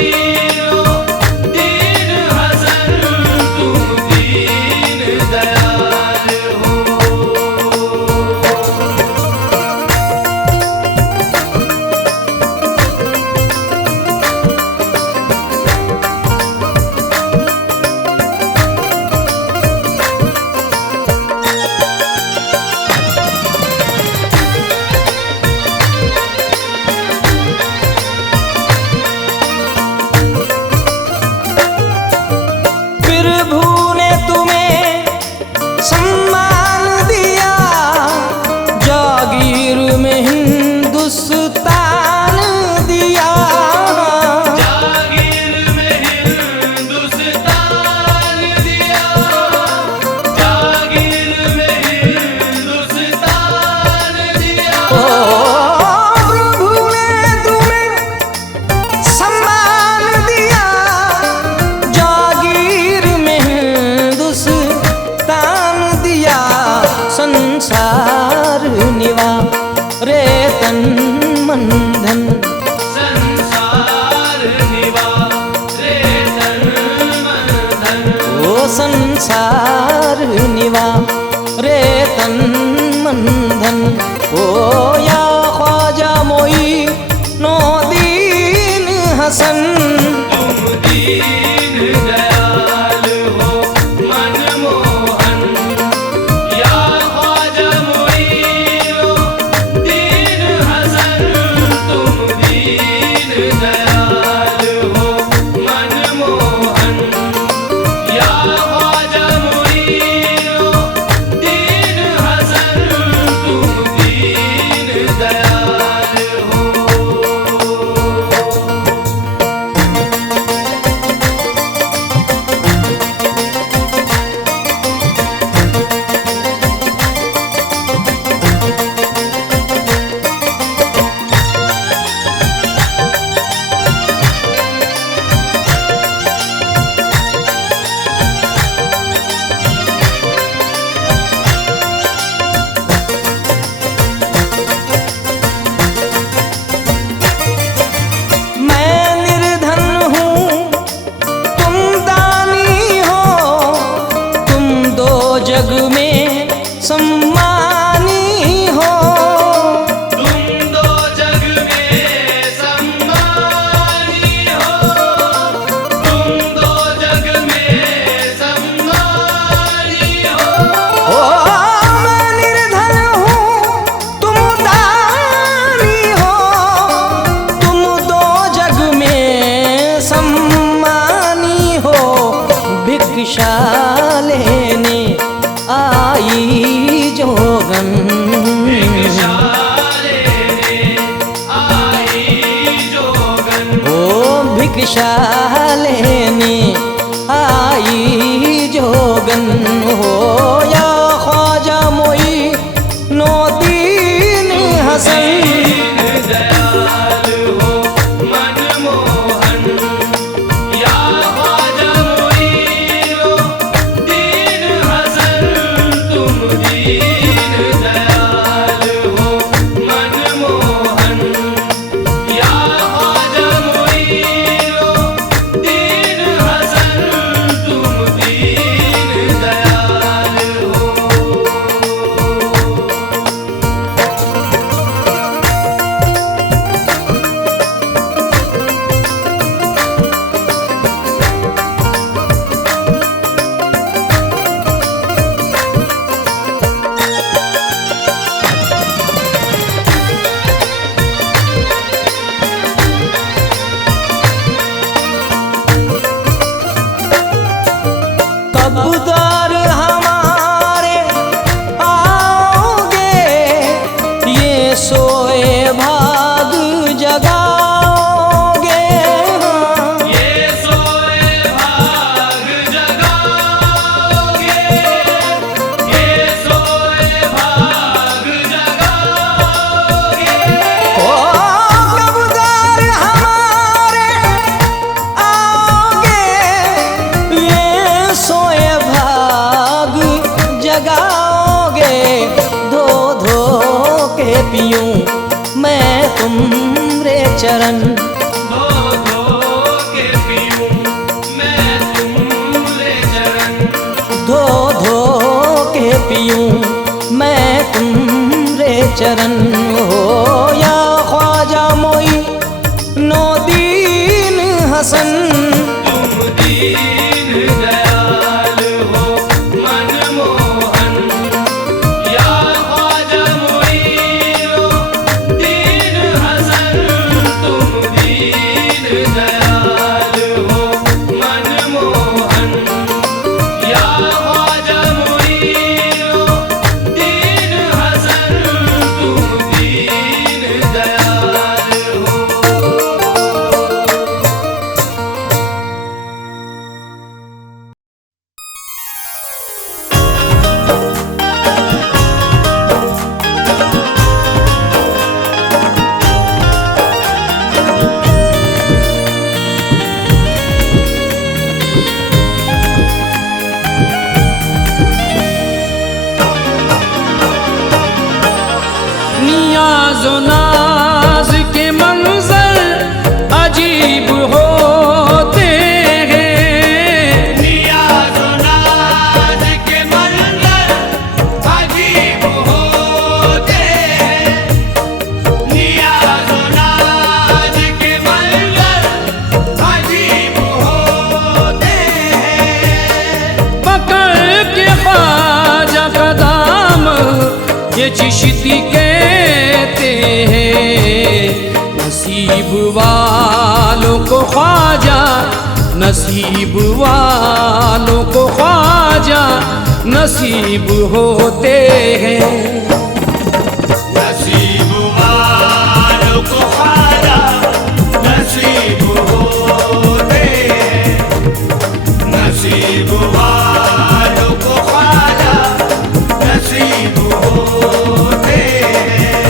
संसार निवा रे तन मन धन ओ या ख्वाजा मोई नो दीन हसन तुम दीन दयाल हो मनमोहन या ख्वाजा मोइनो दीन हसन तुम दीन दयाल हो मनमोहन या ख्वाजा मोइनो दीन हसन तुम दीन दयाल हो। मैं निर्धन हूँ तुम दानी हो तुम दो जग में सम्मानी हो तुम दो जग में सम्मानी हो तुम दो जग में सम्मानी हो ओ मैं निर्धन हूँ तुम दानी हो तुम दो जग में सम्मानी हो भिक्षा लेने आई जोगन भिक्षाले आई जोगन ओ भिक्षा लेने आई जोगन हो या ख्वाजा मोई नो दीन हसन दीन दयाल हो मनमोहन या ख्वाजा मोइनो दीन हसन तुम दीन दयाल हो मनमोहन या ख्वाजा मोइनो दीन हसन तुम दीन दयाल हो। कब दर हमारे आओगे ये सोए भाग जगाओगे ये सोए भाग जगाओगे ये सोए भाग जगाओगे ओ कब दर हमारे आओगे ये सोए भाग जगाओगे धो धो के पीऊं मैं तुमरे चरण धो धो के पीऊं मैं तुमरे चरण धो धो के पीऊं मैं तुमरे चरण हो या ख्वाजा मोई नो दीन हसन तुम दीन दयाल हो मनमोहन या ख्वाजा मोइनो दीन हसन तुम दीन दयाल हो मनमोहन या ख्वाजा मोइनो दीन हसन तुम दीन दयाल हो। चिश्ती कहते हैं। नसीब वालों को ख्वाजा, नसीब वालों को ख्वाजा नसीब होते हैं। नसीब वालों को ख्वाजा नसीब होते हैं। नसीब वालों को ख्वाजा नसीब होते हैं।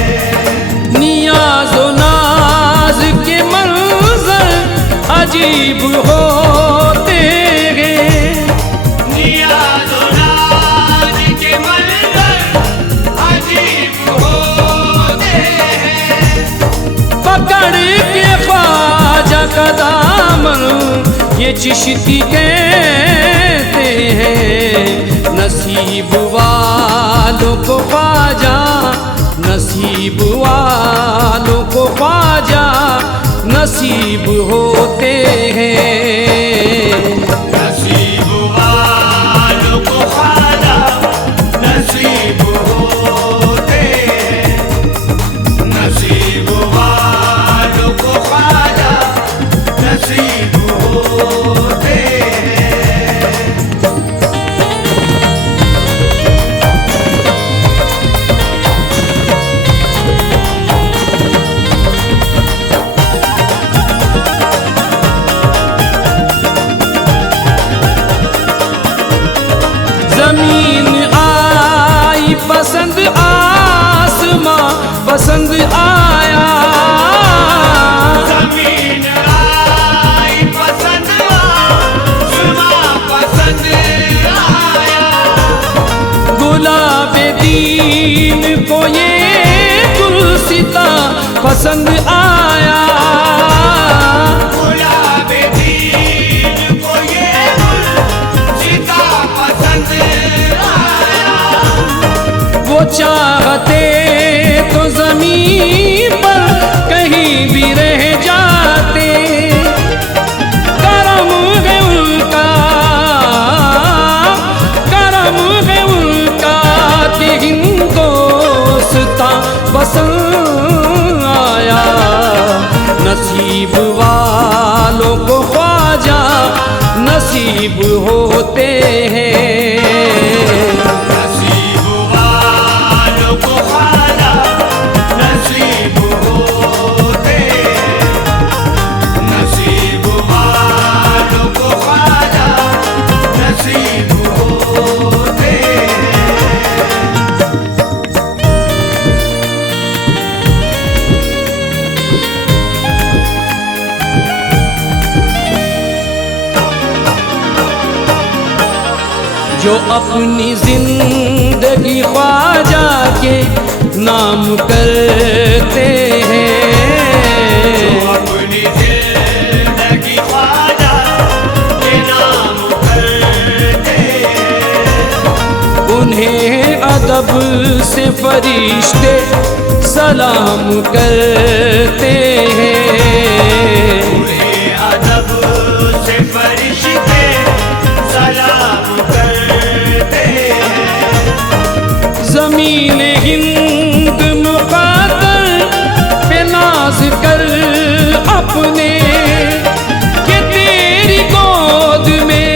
नियाज़ो नाज के मंज़र अजीब होते हैं। नियाज़ो नाज के मंज़र अजीब होते हैं। पकड़ के ख्वाजा का दामन ये चिश्ती कहते हैं। नसीब वालों को ख्वाजा, नसीब वालों को ख्वाजा नसीब होते हैं। नसीब वालों को ख्वाजा नसीब होते हैं। नसीब वालों को ख्वाजा नसीब होते हैं। ज़मीन आई पसंद, आसमां पसंद आया। ज़मीन आई पसंद, आसमां पसंद आया। गुलाब दीन को ये गुलसिता पसंद आया। गुलाब दीन को ये गुलसिता पसंद आया। वो चाहते तो ज़मीन पर कहीं भी रह जाते। करम है उनका, करम है उनका कि हिंदोस्तां पसंद आया। नसीब वालों को ख्वाजा नसीब होते हैं। नसीब वालों को ख्वाजा नसीब होते हैं। नसीब वालों को ख्वाजा नसीब होते हैं। जो अपनी जिंदगी ख्वाजा के नाम करते हैं। अपनी जिंदगी ख्वाजा के नाम करते हैं। उन्हें अदब से फरिश्ते सलाम करते हैं। उन्हें अदब से फरिश्ते सलाम करते हैं। ज़मीन हिंद मुक़द्दर पे नाज कर अपने कि तेरी गोद में,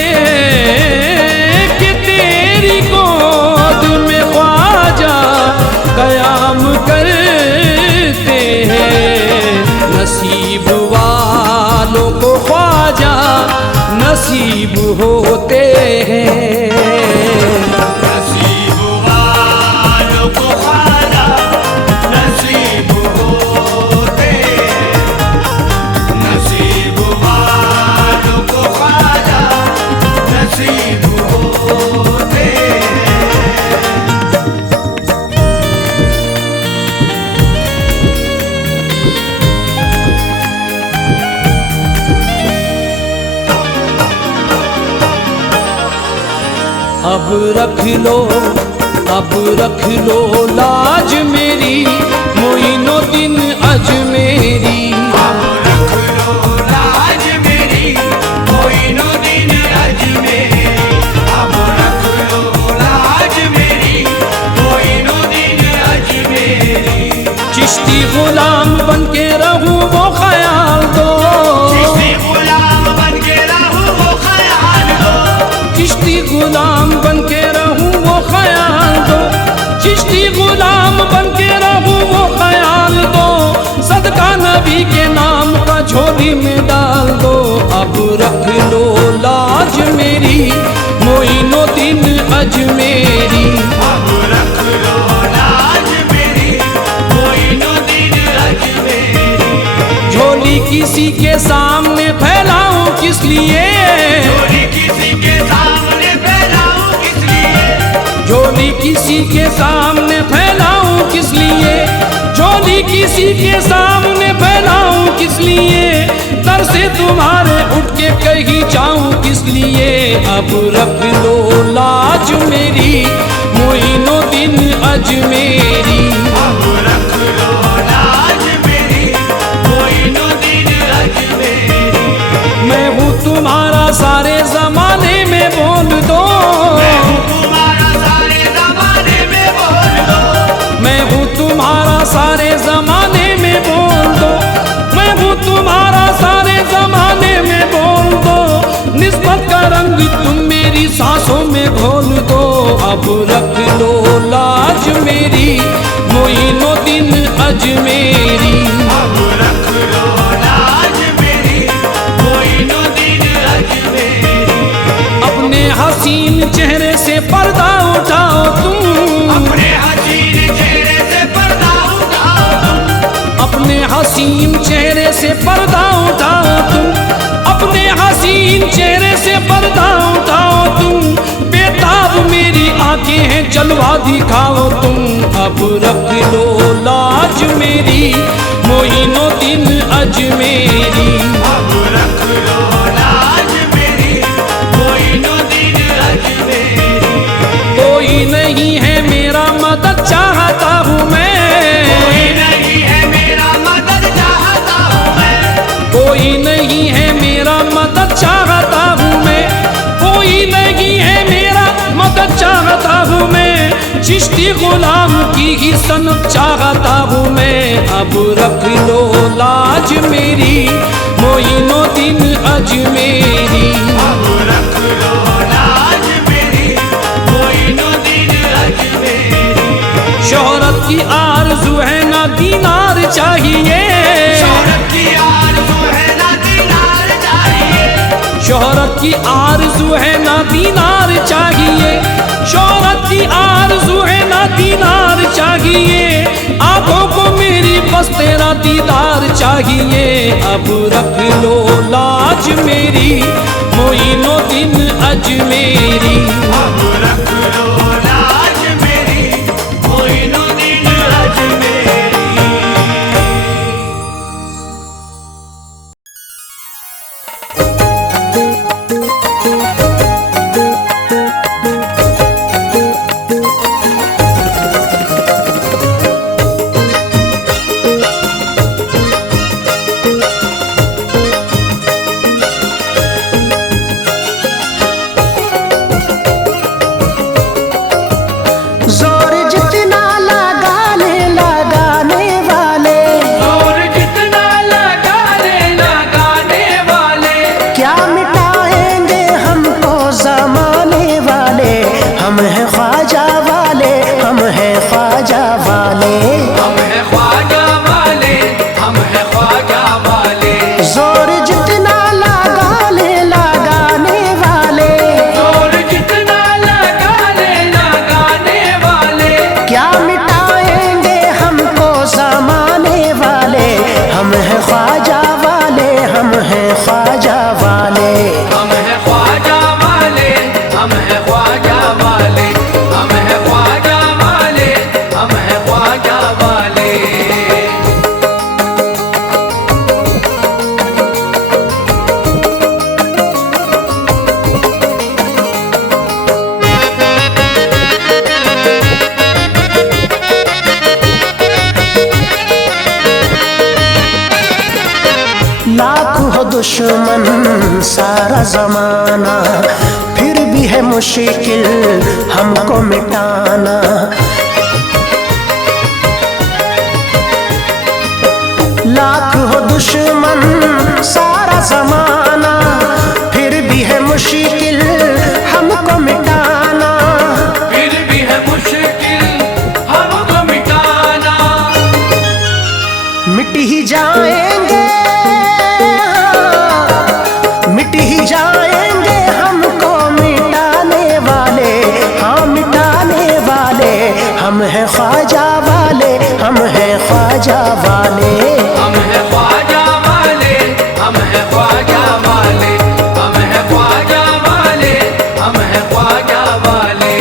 कि तेरी गोद में ख्वाजा कयाम करते हैं। नसीब वालों को ख्वाजा नसीब होते हैं। नसीब वालों को ख्वाजा नसीब होते हैं। नसीब वालों को ख्वाजा नसीब होते हैं। अब रख लो, अब रख लो लाज मेरी, मोइनुद्दीन अजमेरी। अब रख लो लाज मेरी, मोइनुद्दीन अजमेरी। अब रख लो लाज मेरी, मोइनुद्दीन अजमेरी। झोली में डाल दो, अब रख लो लाज मेरी, मोइनुद्दीन अजमेरी। अब रख लो लाज मेरी, मोइनुद्दीन अजमेरी। झोली किसी के सामने फैलाऊं किस लिए, झोली किसी के सामने फैलाऊं किस लिए, झोली किसी के सामने फैलाऊं किस लिए, झोली किसी के सामने फैलाऊं किस लिए, दर से तुम्हारे उठ के कहीं जाऊं किस लिए। अब रख लो लाज मेरी, मोइनुद्दीन अजमेरी। अब रख लो लाज मेरी, मोइनुद्दीन अजमेरी। मैं हूँ तुम्हारा सारे जमाने में बोल दो, मैं हूँ तुम्हारा सारे जमाने में बोल दो, मैं हूँ तुम्हारा सारे जमाने में बोल दो, मैं हूँ तुम्हारा सारे जमाने में बोल दो। निस्बत का रंग तुम मेरी सांसों में घोल दो। अब रख लो लाज मेरी, मोइनुद्दीन अजमेरी। अब रख लो लाज मेरी, मोइनुद्दीन अजमेरी। अपने हसीन चेहरे से पर्दा उठाओ तुम, अपने हसीन चेहरे से पर्दा उठाओ तुम, अपने हसीन चेहरे से पर्दा उठाओ तुम, अपने हसीन चेहरे से पर्दा उठाओ तुम। बेताब मेरी आंखें हैं जलवा दिखाओ तुम। अब रख लो लाज मेरी, मोइनुद्दीन अजमेरी। अब रख लो लाज मेरी, मोइनुद्दीन अजमेरी। कोई नहीं है मेरा मदद चाहता हूँ मैं, कोई नहीं है मेरा मदद चाहता हूँ मैं, कोई नहीं है मेरा मदद चाहता हूँ मैं, कोई नहीं है मेरा मदद चाहता हूँ मैं। चिश्ती गुलाम की ही सनत चाहता हूँ मैं। अब रख लो लाज मेरी, मोइनुद्दीन अजमेरी। अब रख लो लाज मेरी, मोइनुद्दीन अजमेरी। शोहरत की आरज़ू है ना दीनार चाहिए, शोहरत की आरज़ू है ना दीनार चाहिए, शोहरत की आरज़ू है ना दीनार चाहिए, शोहरत की आरज़ू है ना दीनार चाहिए। आंखों को मेरी बस तेरा दीदार चाहिए। अब रख लो लाज मेरी, मोइनुद्दीन अजमेरी। अब रख लो लाज मेरी, मोइनुद्दीन अजमेरी। जोर जितना लगाने लगाने वाले, और जितना लगाने लगाने वाले, क्या मिटाएंगे हमको जमाने वाले। हम हैं ख्वाजा वाले, हम हैं ख्वाजा वाले। हम हैं ख्वाजा वाले, हम हैं ख्वाजा वाले। जोर जितना लगाने लगाने वाले, और जितना लगाने लगाने वाले, क्या मिटाएंगे हमको जमाने वाले। हम हैं ख्वाजा वाले, हम हैं ख्वाजा वाले। हम हैं ख्वाजा वाले, हम हैं ख्वाजा वाले, हम हैं ख्वाजा वाले, हम हैं ख्वाजा वाले। लाख हो दुश्मन सारा जमाना, फिर भी है मुश्किल हमको मिटाना। लाख हो दुश्मन सारा जमाना, फिर भी है मुश्किल हमको मिटाना। फिर भी है मुश्किल हमको मिटाना। मिट ही जाएंगे वाले। हम हैं ख्वाजा वाले, हम हैं ख्वाजा वाले, हम हैं ख्वाजा वाले, हम हैं ख्वाजा वाले।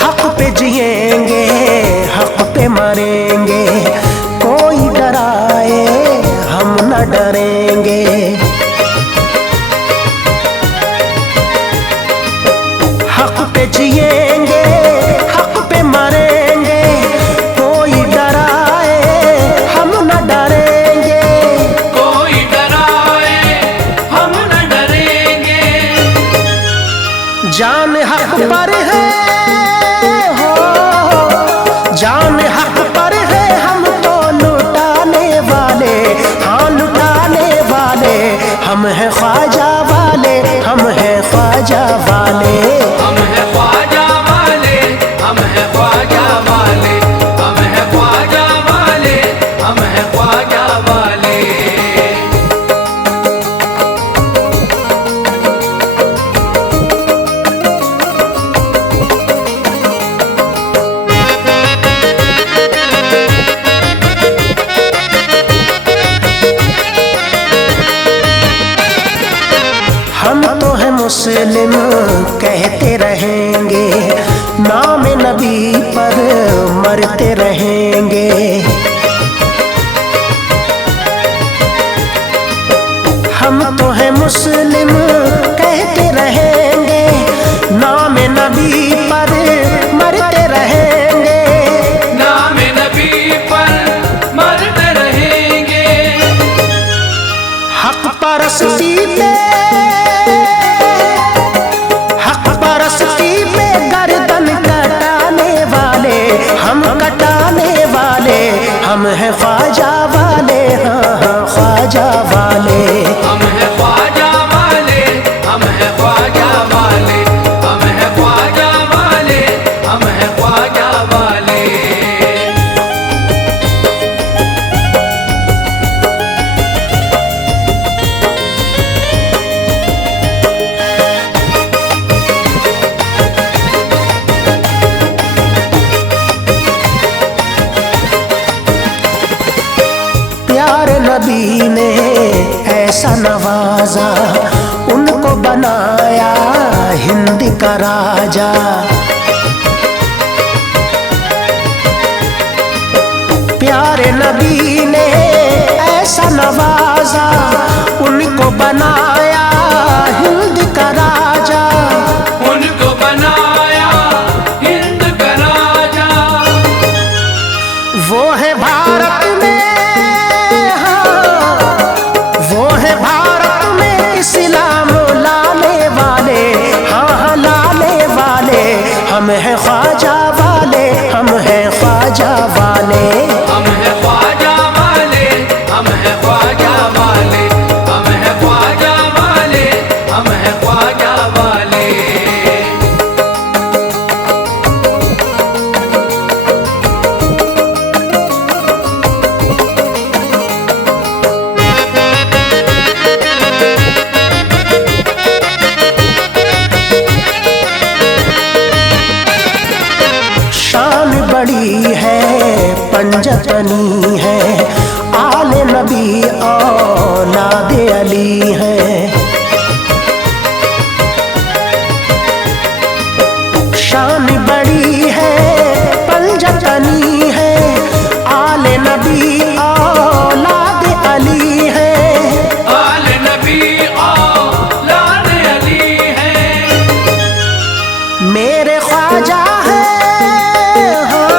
हक पे जिएंगे हक पे मरेंगे, कोई डराए हम न डरेंगे। हक पे जिएंगे हक पे मरेंगे, कोई डराए हम न डरेंगे। कोई डराए हम न डरेंगे। जान हक पर है हो, जान हक पर है, हम तो लुटाने वाले, हाँ लुटाने वाले। हम हैं ख्वाजा वाले, हम हैं ख्वाजा वाले। हम हैं ख्वाजा वाले, हम हैं ख्वाजा वाले, हम हैं ख्वाजा वाले, हम हैं ख्वाजा वाले। हम तो हैं मुस्लिम कहते रहेंगे, नाम नबी पर मरते रहेंगे। हम तो हैं मुस्लिम कहते रहेंगे, नाम नबी पर मरते रहेंगे। नाम नबी पर मरते रहेंगे। हक परस्ती पे, हक परस्ती पे गर्दन कटाने वाले, हम कटाने वाले। हम हैं ख्वाजा वाले, हाँ हाँ ख्वाजा वाले। हम हैं ख्वाजा वाले, हम हैं ख्वाजा वाले, हम हैं ख्वाजा वाले, हम हैं ख्वाजा वाले। प्यारे नबी ने ऐसा नवाजा, उनको बनाया हिंद का राजा। प्यारे नबी ने ऐसा नवाजा, उनको बनाया हिंद का राजा। उनको बनाया हिंद का राजा। वो है भारत में, हाँ वो है भारत में इस्लाम लाने वाले, हाँ हाँ लाने वाले। हम हैं ख्वाजा वाले, हम हैं ख्वाजा वाले। हम हैं ख्वाजा वाले, हम हैं ख्वाजा वाले, हम हैं ख्वाजा वाले, हम हैं ख्वाजा वाले। शान बड़ी है पंजतनी है, आले नबी औलाद अली है। शान बड़ी है पंजतनी है, आले नबी औलाद अली है। आले नबी औलाद अली है। मेरे ख्वाजा है, हाँ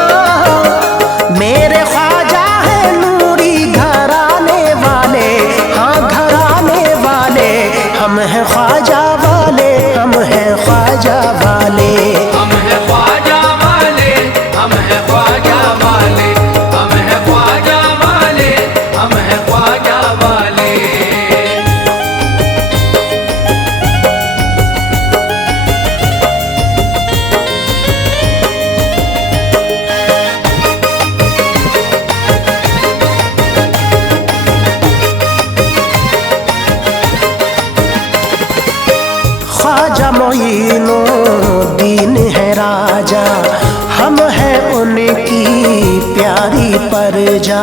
मेरे ख्वाजा है नूरी घराने वाले, हाँ घराने वाले। हम हैं ख्वाजा वाले, हम हैं ख्वाजा वाले। हम हैं ख्वाजा वाले, हम हैं ख्वाजा वाले, हम हैं ख्वाजा वाले, हम हैं ख्वाजा वाले। मोइनो दीन है राजा, हम हैं उनकी प्यारी प्रजा।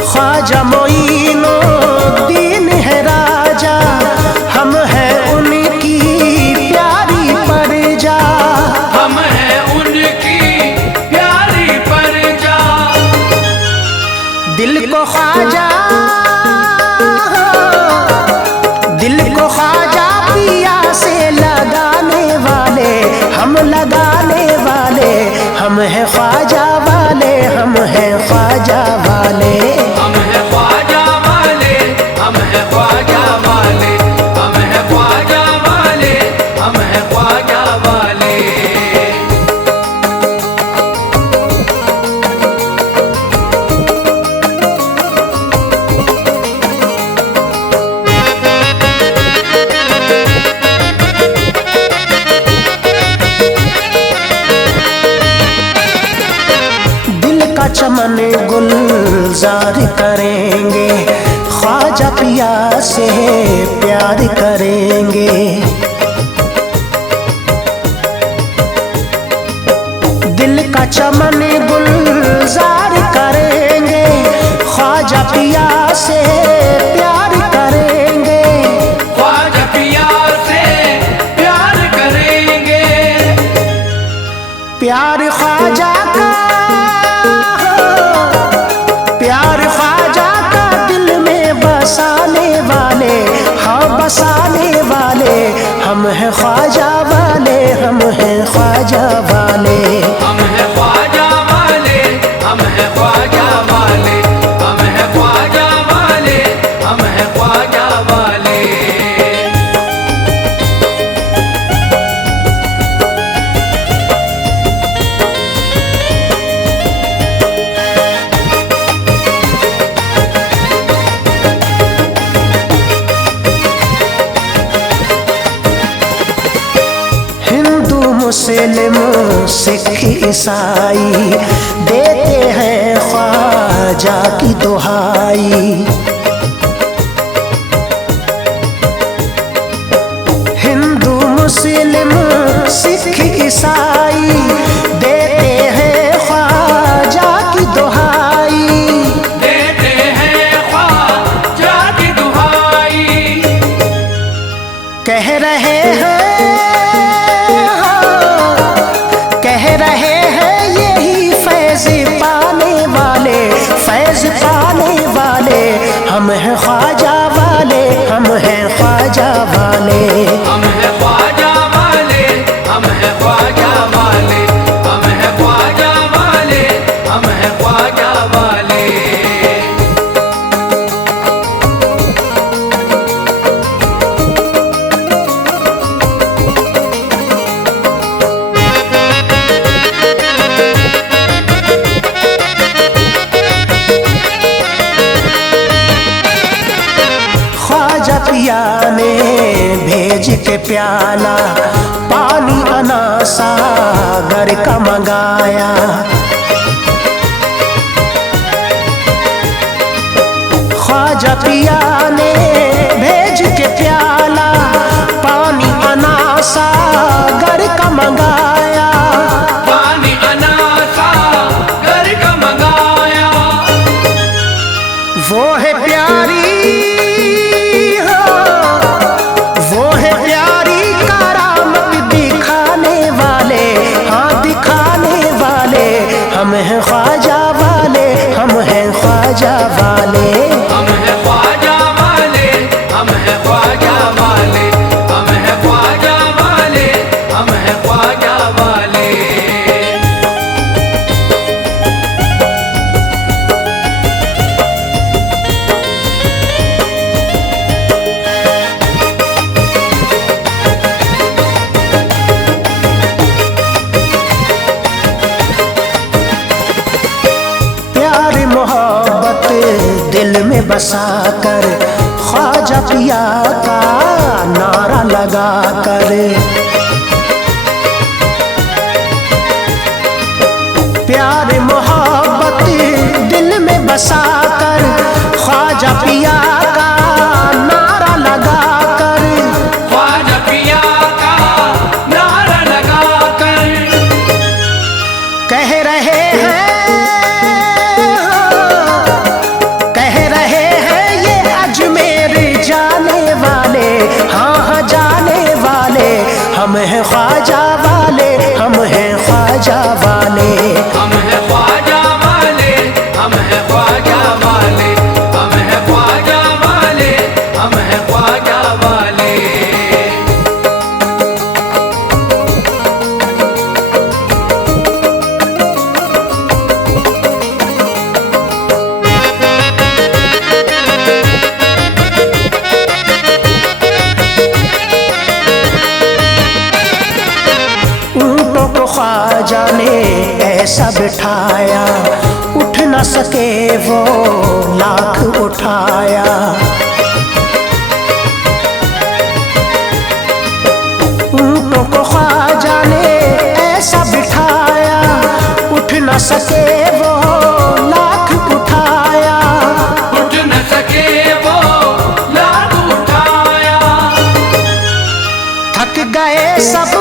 ख्वाजा मोइनो दीन है राजा, हम हैं उनकी प्यारी प्रजा। हम हैं उनकी प्यारी प्रजा। दिल को ख्वाजा, दिल को ख्वाजा पिया से लगाने वाले, हम लगाने वाले, हम हैं ख्वाजा वाले, हम हैं ख्वाजा वाले। हम हैं ख्वाजा वाले, हम हैं ख्वाजा वाले, हम हैं ख्वाजा वाले, हम हैं ख्वाजा वाले। दिल का चमन गुलजार करेंगे, ख्वाजा पिया से प्यार करेंगे। दिल का चमन गुलजार करेंगे, ख्वाजा पिया से प्यार करेंगे। ख्वाजा पिया से प्यार करेंगे। प्यार ख्वाजा का, प्यार ख्वाजा का दिल में बसाने वाले, हाँ बसाने वाले, हम हैं ख्वाजा वाले, हम हैं ख्वाजा वाले। हम हैं ख्वाजा वाले, हम हैं ख्वाजा वाले, हम हैं ख्वाजा वाले, हम हैं ख्वाजा वाले। हिंदू मुस्लिम सिख ईसाई देते हैं ख्वाजा की दुहाई। हिंदू मुस्लिम सिख ईसाई देते हैं ख्वाजा की दुहाई। देते हैं ख्वाजा की दुहाई। कह रहे हैं, कह रहे हैं यही फैज पाने वाले, फैज पाने वाले, हम हैं ख्वाजा वाले, हम हैं ख्वाजा वाले। हम हैं ख्वाजा वाले, हम हैं ख्वाजा वाले, हम हैं ख्वाजा वाले, हम हैं ख्वाजा वाले। ख्वाजा पिया ने भेज के प्याला, पानी अना सागर का मंगाया। ख्वाजा पिया ने भेज के प्याला, पानी अना सागर का मंगाया। पानी अनासा घर का मंगाया। वो है प्यारी, वो है प्यारी करामत दिखाने वाले, हाँ दिखाने वाले, हम हैं ख्वाजा वाले, हम हैं ख्वाजा वाले। हम हैं ख्वाजा वाले, हम हैं ख्वाजा वाले, हम हैं ख्वाजा वाले, हम हैं ख्वाजा वाले। प्यार मोहब्बत दिल में बसा कर, ख्वाजा पिया का नारा लगा कर। प्यार मोहब्बत दिल में बसा कर, ख्वाजा पिया का ख्वाजा वाले, हम हैं ख्वाजा वाले, हम हैं ख्वाजा वाले। ऊँटों को ख्वाजा ने ऐसा बिठाया, उठ न सके वो लाख उठाया। ऊँटों को ख्वाजा ने ऐसा बिठाया, उठ न सके वो लाख उठाया। उठ न सके वो लाख उठाया। थक गए सब,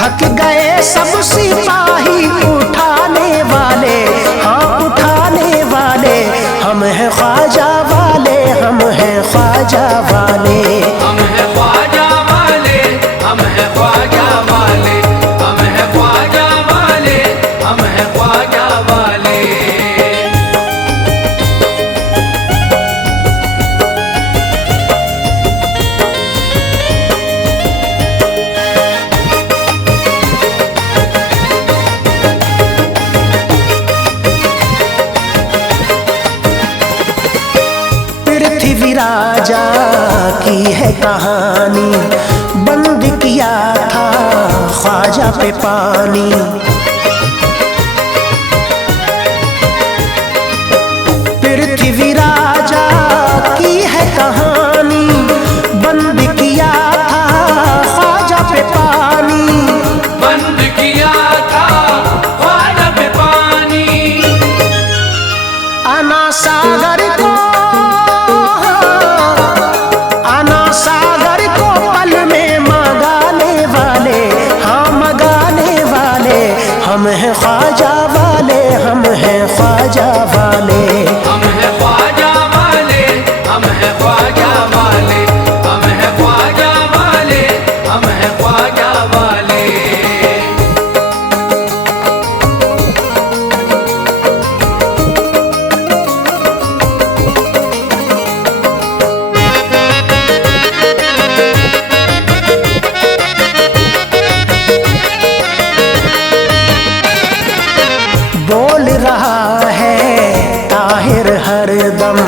थक गए सब सिपाही उठाने वाले, हाँ उठाने वाले। हम हैं ख्वाजा वाले, हम हैं ख्वाजा वाले। हम हैं ख्वाजा वाले, हम हैं ख्वाजा वाले, हम हैं ख्वाजा वाले, हम हैं ख्वाजा वाले। पृथ्वी राजा की है कहानी, बंद किया था ख्वाजा पे पानी। पृथ्वी राजा की है कहानी, बंद किया था ख्वाजा पे पानी। बंद किया था ख्वाजा पे पानी। आना सागर को, आना सागर को पल में मगाने वाले, हाँ मगाने वाले। हम हैं ख्वाजा वाले, हम हैं ख्वाजा वाले। हम हैं ख्वाजा वाले, हम हैं ख्वाजा वाले, हम हैं ख्वाजा वाले, हम हैं ख्वाजा वाले। बोल रहा है ताहिर हरदम,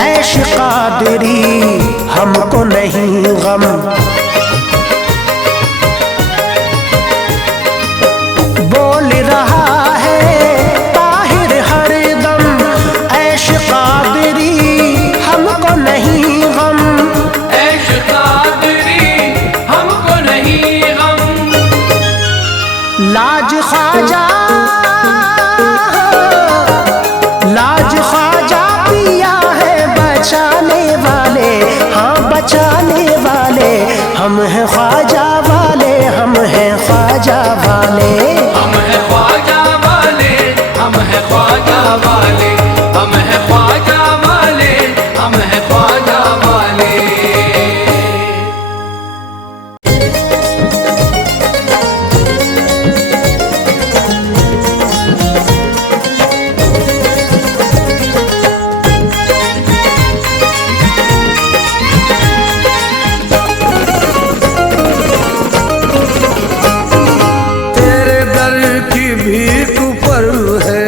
ऐश कादरी हमको नहीं गम। बोल रहा है ताहिर हरदम, ऐश कादरी हमको नहीं गम। ऐश कादरी हमको नहीं गम। लाज ख्वाजा, लाज ख्वाजा पिया है बचाने वाले, हाँ बचाने वाले। हम हैं ख्वाजा वाले, हम हैं ख्वाजा वाले। हम हैं ख्वाजा वाले, हम हैं ख्वाजा वाले, हम हैं ख्वाजा वाले, हम हैं ख्वाजा वाले। तेरे दर की भीख पर है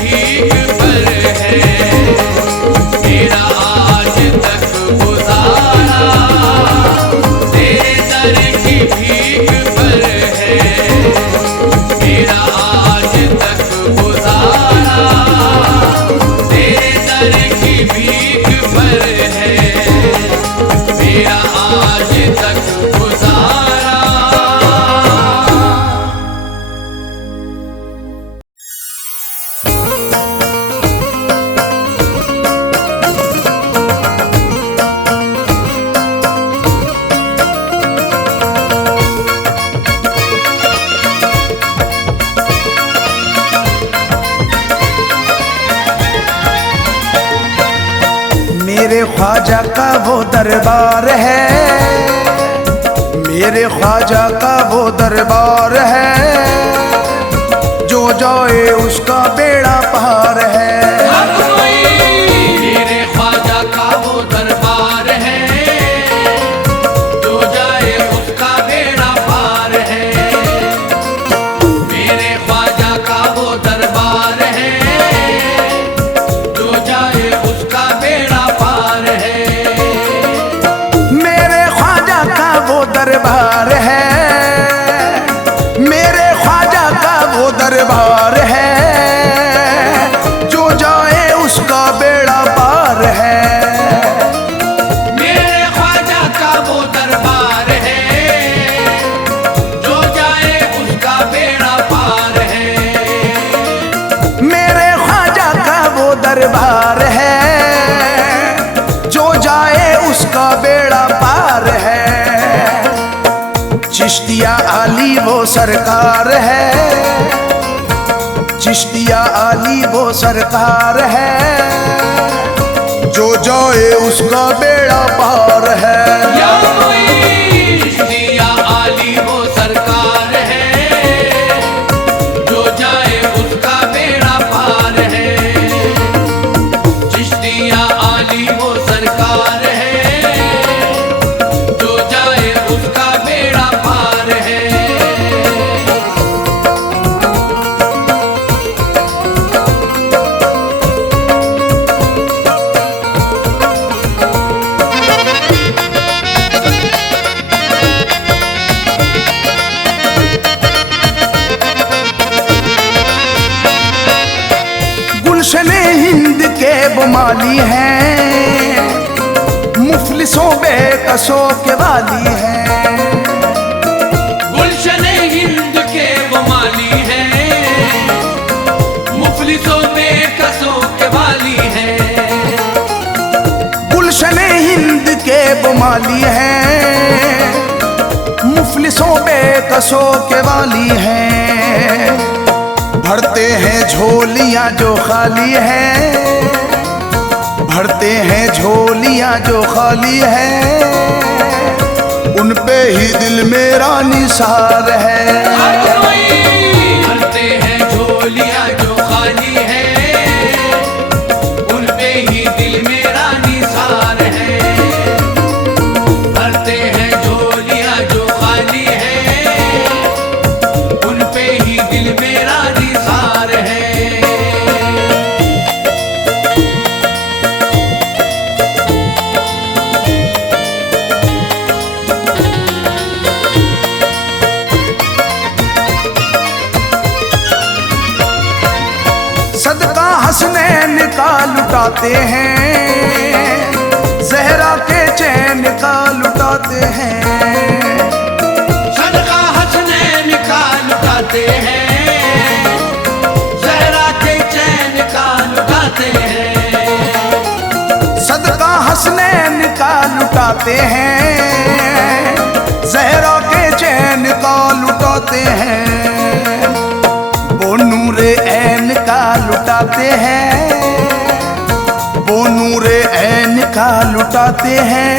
भीख पर है मेरा आज तक गुजारा, तेरे दर की भीख पर है मेरा आज तक गुजारा, तेरे दर की भीख पर है मेरा आज तक गुजारा। मेरे ख्वाजा का वो दरबार है, मेरे ख्वाजा का वो दरबार है, जो जाए उसका बेड़ा पार है। मेरे ख्वाजा का वो दरबार है, जो जाए उसका बेड़ा पार है। मेरे ख्वाजा का वो दरबार है, जो जाए उसका बेड़ा पार है। मेरे ख्वाजा का वो दरबार है, मेरे ख्वाजा का वो दरबार है, जो जाए उसका बेड़ा पार है। मेरे ख्वाजा का वो दरबार है, जो जाए उसका बेड़ा पार है। मेरे ख्वाजा का वो दरबार है, जो जाए उसका बेड़ा पार है। चिश्तिया आली वो सरकार है, चिश्तिया आली वो सरकार है, जो जाए उसका बेड़ा पार है। चिश्तिया आली वो सरकार है, जो जाए उसका बेड़ा पार है। चिश्तिया आली वो सरकार है, जो जाए उसका बेड़ा पार है। गुलशने हिंद के वो माली हैं, मुफलिसों बेकसों के वाली हैं। गुलशन हिंद के वो माली हैं, मुफलिसों बेकसों के वाली हैं। गुलशने हिंद के वो माली हैं, मुफलिसों बेकसों के वाली हैं। भरते हैं झोलियां जो खाली हैं, भरते हैं झोलियां जो खाली हैं, उन पे ही दिल मेरा निसार है। भरते हैं झोलियां जो खाली है, उन पे ही दिल मेरा निसार है। भरते हैं झोलियां जो खाली है, उन पे ही दिल मेरा निसार है। सदका हसनैन का लुटाते हैं, जहरा के चैन का लुटाते हैं। सदका हसनैन का लुटाते हैं, ज़हरा के चैन का लुटाते हैं। सदका हसनैन का लुटाते हैं, जहरा के चैन का लुटाते हैं। वो नूरे ऐन का लुटाते हैं, वो नूरे ऐन का लुटाते हैं।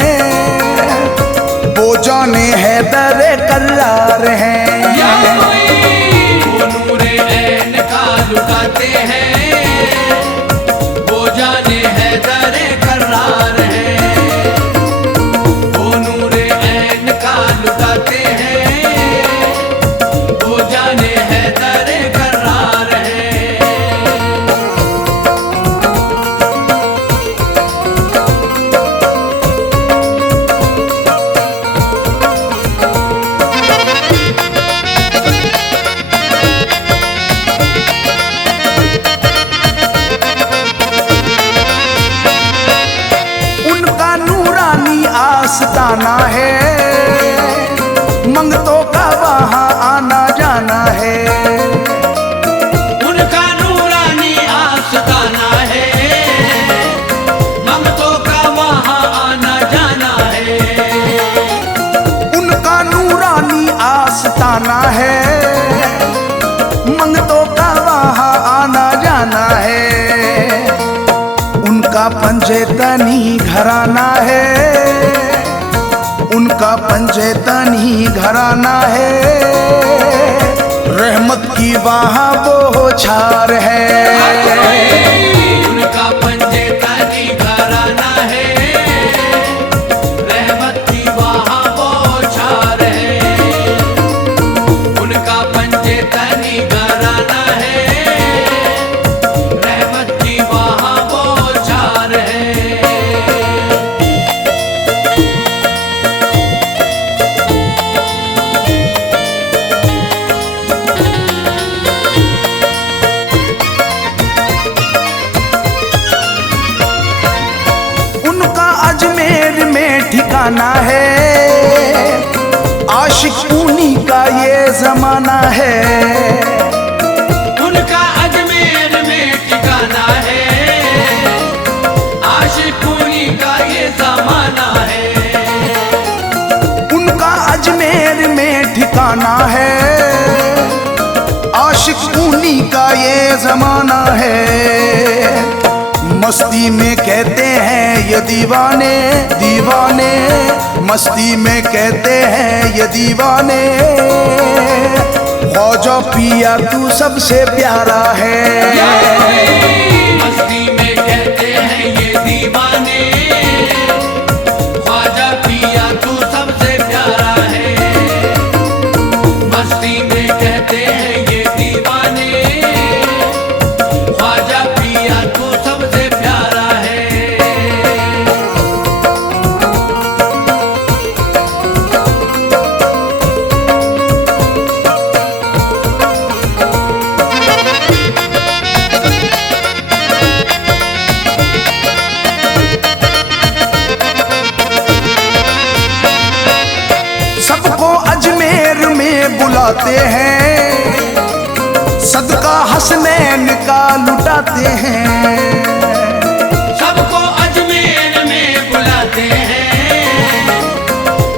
वो जाने हैदर करार हैं। वो नूरे ऐन का लुटाते हैं, वो जाने हैदर करार है। वो नूरे ऐन का लुटाते हैं, वो जाने हैदर करार है। उनका पंजेतनी घराना है, उनका पंजेतनी घराना है, रहमत की वहाँ बौछार है। उनका पंजेतनी घराना है, रहमत की वहाँ बौछार है। उनका पंजेतनी घराना है, रहमत की वहाँ बौछार है। उनका अजमेर में ठिकाना है, आशिक उन्हीं का ये जमाना है। उनका अजमेर में ठिकाना है, आशिक उन्हीं का ये जमाना है। उनका अजमेर में ठिकाना है, आशिक उन्हीं का ये जमाना है। मस्ती में कहते हैं ये दीवाने, दीवाने मस्ती में कहते हैं ये दीवाने। ख्वाजा पिया तू सबसे प्यारा है। मस्ती में कहते हैं ये दीवाने, ख्वाजा पिया तू सबसे प्यारा है। मस्ती में कहते हैं ये दीवाने, ख्वाजा पिया तू सबसे प्यारा है। सबको अजमेर में बुलाते हैं, सदका हसनैन का लुटाते हैं। सबको अजमेर में बुलाते हैं,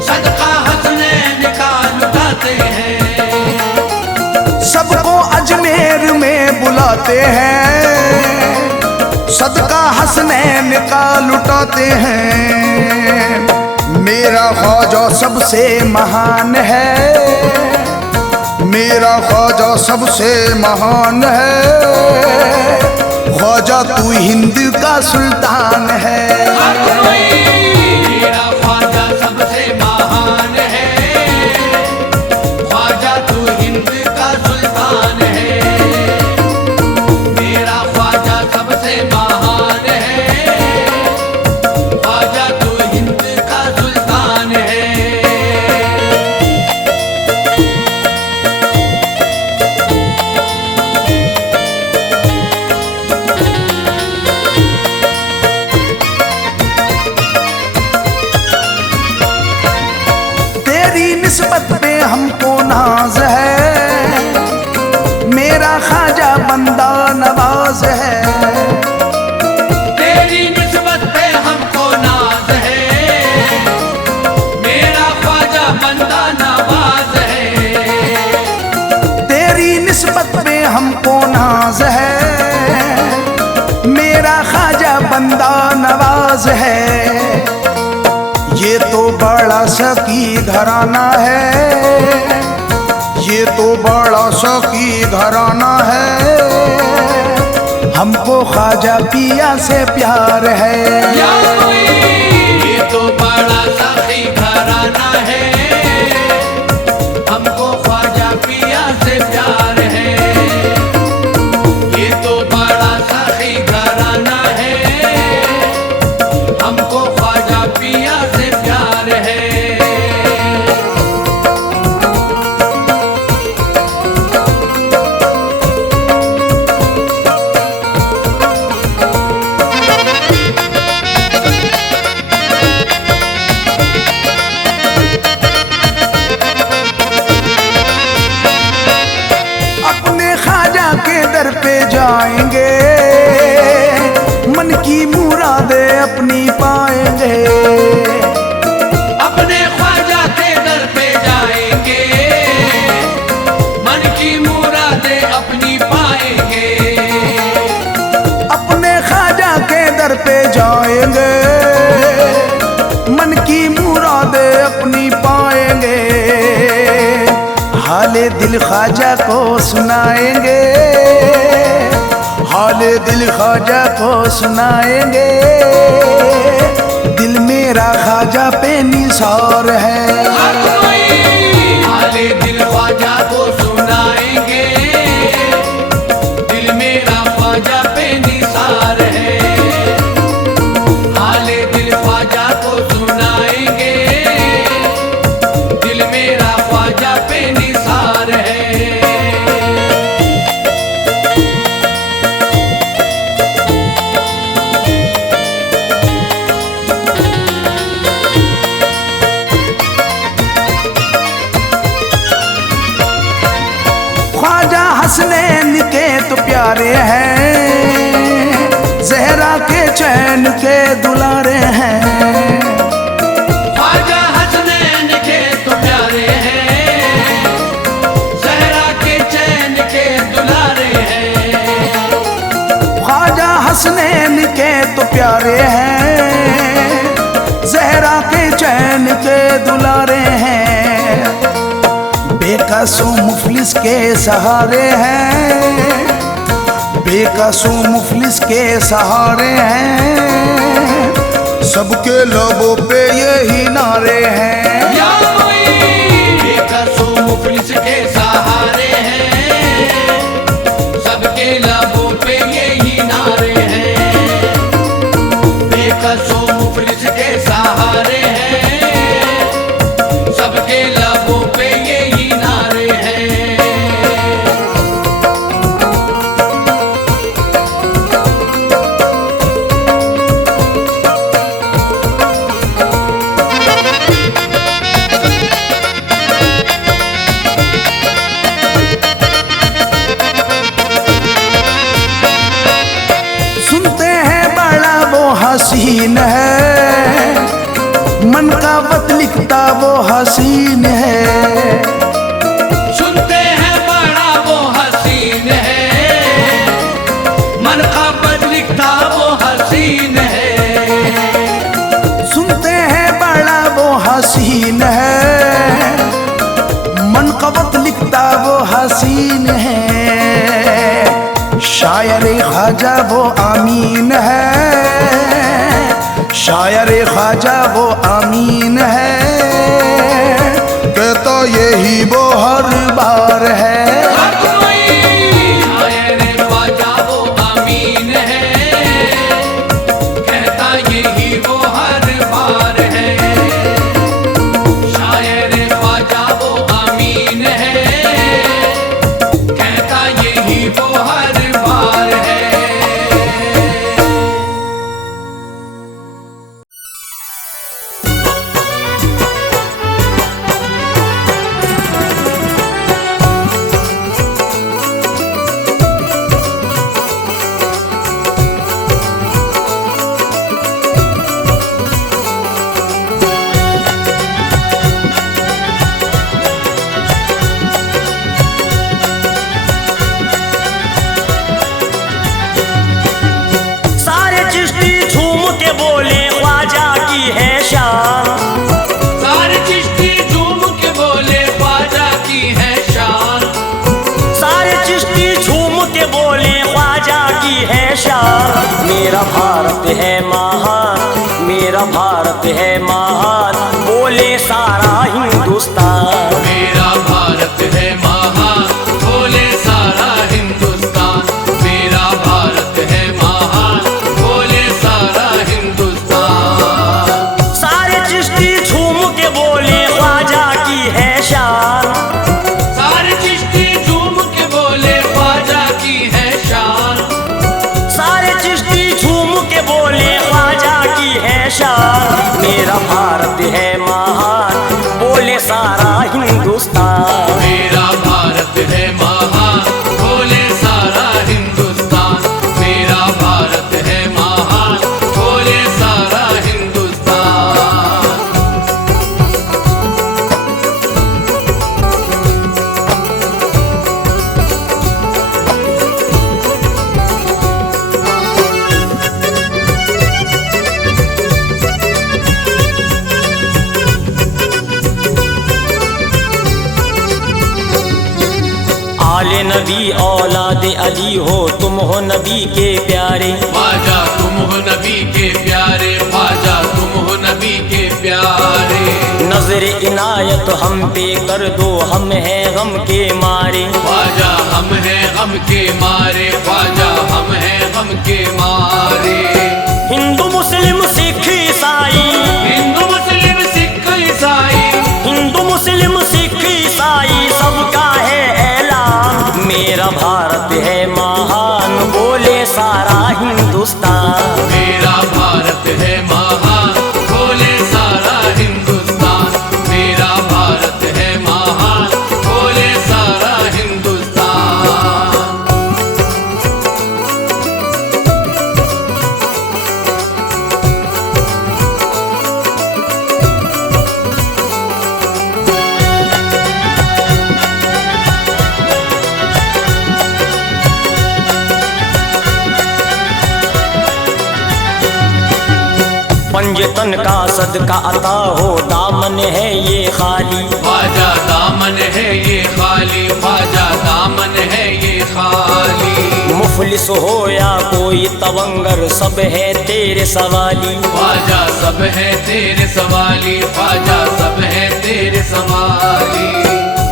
सदका हसनैन का लुटाते हैं। सबको अजमेर में बुलाते हैं, सदका हसनैन का लुटाते हैं। मेरा ख्वाजा सबसे महान है, मेरा ख्वाजा सबसे महान है। ख्वाजा तू हिंद का सुल्तान है। मेरा ख्वाजा सबसे महान है, ख्वाजा तू हिंद का सुल्तान है। मेरा ख्वाजा सबसे महान है, ख्वाजा तू हिंद का सुल्तान है। तेरी निस्बत पे हमको नाज है, मेरा ख्वाजा बंदा नवाज है। तेरी निस्बत पे हमको नाज है, मेरा ख्वाजा बंदा नवाज है। तेरी निस्बत पे हमको नाज है, मेरा ख्वाजा बंदा नवाज है। ये तो बड़ा सकी घराना है, ये तो बड़ा सकी घराना है। हमको ख्वाजा पिया से प्यार है। ये तो बड़ा साथी घराना है, हमको ख्वाजा पिया से प्यार है। ये तो बड़ा साथी घराना है, हमको ख्वाजा पिया से प्यार है। ख्वाजा को सुनाएंगे, हाले दिल ख्वाजा को सुनाएंगे। दिल मेरा ख्वाजा पे निसार है, हाले दिल ख्वाजा को सुनाएंगे, दिल मेरा ख्वाजा पे निसार है। हाले दिल ख्वाजा को सुनाएंगे, दिल मेरा ख्वाजा पे निसार है। ख्वाजा हसनैन के तो प्यारे हैं, जहरा के चैन के दुलारे हैं। ख्वाजा हसनैन के तो प्यारे हैं, ज़हरा के चैन के दुलारे हैं। ख्वाजा हसनैन के तो प्यारे हैं, जहरा के चैन के दुलारे हैं। बेकसों मुफलिस के सहारे हैं, बेकसों मुफलिस के सहारे हैं। सबके लबों पे यही नारे हैं, या बेकसों मुफलिस के सहारे हैं, सबके लबों पे यही नारे हैं। बेकसों मुफलिस के सहारे हैं, सबके लबों पे यही नारे हैं। सुनते हैं बड़ा वो हसीन है, मन का वत लिखता वो हसीन है। सुनते हैं बड़ा वो हसीन है, मन का बद लिखता वो हसीन है। सुनते हैं बड़ा वो हसीन है, मन का वत लिखता वो हसीन है। शायर ख्वाजा वो आमीन है, शायर ख्वाजा वो आमीन है। कहता यही वो हर बार है, शायर ख्वाजा वो आमीन है, कहता यही वो हर बार है। शायर ख्वाजा वो आमीन है, कहता यही वो हर बार है। सारे चिश्ती झूम के बोले ख्वाजा की है शान, सारे चिश्ती झूम के बोले ख्वाजा की है शान। सारे चिश्ती झूम के बोले ख्वाजा की है शान। मेरा भारत है महान, मेरा भारत है महान, बोले सारा हिंदुस्तान। मेरा भारत है महान, बोले सारा हिंदुस्तान। मेरा भारत है महान, बोले सारा हिंदुस्तान। सारे चिश्ती झूम के बोले ख्वाजा की है शान, सारे चिश्ती झूम के बोले ख्वाजा की है शान। सारे चिश्ती झूम के बोले ख्वाजा की है शान। मेरा भारत है महान, आले नबी औलाद अली हो, तुम हो नबी के प्यारे। ख्वाजा तुम हो नबी के प्यारे, ख्वाजा तुम हो नबी के प्यारे। नजर इनायत हम पे कर दो, हम हैं गम के मारे। ख्वाजा हम हैं गम के मारे, ख्वाजा हम हैं गम के मारे। हिंदू मुस्लिम सिख ईसाई, हिंदू मुस्लिम सिख ईसाई, हिंदू मुस्लिम सिख ईसाई सबका है ऐलान, मेरा भारत है महान, बोले सारा हिंदुस्तान। मेरा भारत है महान, बोले सारा हिंदुस्तान। मेरा भारत है महान, बोले सारा हिंदुस्तान। पंजतन का सदका अता हो, दामन है ये खाली। ख्वाजा दामन है ये खाली, ख्वाजा दामन है ये खाली। मुफलिस हो या कोई तवंगर, सब है तेरे सवाली। ख्वाजा सब है तेरे सवाली, ख्वाजा सब है तेरे सवाली।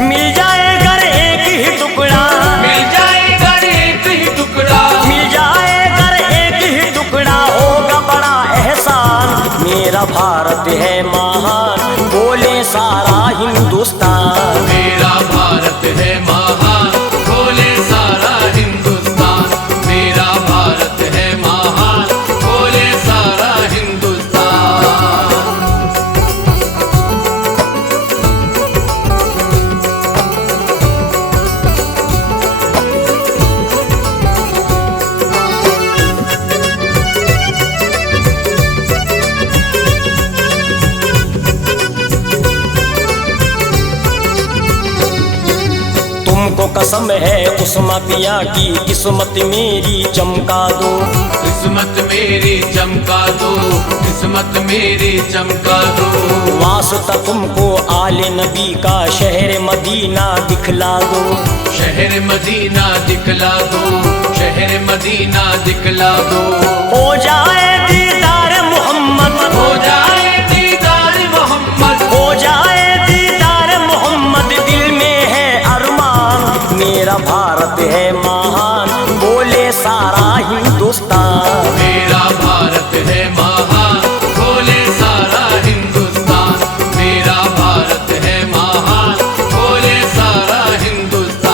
मिल जाए अगर एक ही टुकड़ा, मिल जाएगा एक ही टुकड़ा, मिल जाए अगर एक ही टुकड़ा, होगा बड़ा एहसान, मेरा भारत है महान, बोले सारा हिंदुस्तान। मेरा भारत है महान, बोले सारा हिंदुस्तान। मेरा भारत है महान, बोले सारा हिंदुस्तान। तुमको कसम है उस्मा पिया की, किस्मत मेरी चमका दो। किस्मत मेरी चमका दो, किस्मत मेरी चमका दो। वास्ता तुमको आले नबी का, शहर मदीना दिखला दो। शहर मदीना दिखला दो, शहर मदीना दिखला दो। हो जाए दीदार मोहम्मद, हो जाए दीदार मोहम्मद, हो जाए दीदार मोहम्मद, दिल में है अरमान, मेरा भारत है महान, बोले सारा हिंदुस्तान। मेरा भारत है महान, बोले सारा हिंदुस्तान। मेरा भारत है महान, बोले सारा हिंदुस्तान।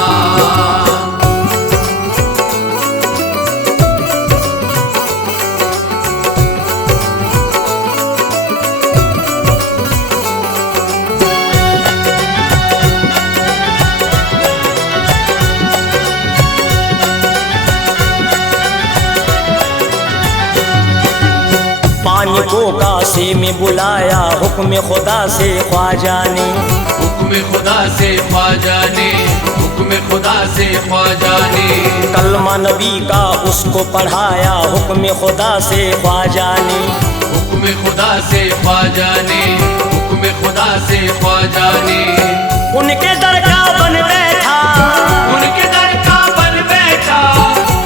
पानी को कासे में बुलाया, हुक्म खुदा से ख्वाजा ने। हुक्म खुदा से ख्वाजा ने, हुक्म खुदा से ख्वाजा ने। कलमा नबी का उसको पढ़ाया, हुक्म खुदा से ख्वाजा ने। हुक्म खुदा से ख्वाजा ने, हुक्म खुदा से ख्वाजा ने। उनके दर का बन बैठा, उनके दर का बन बैठा,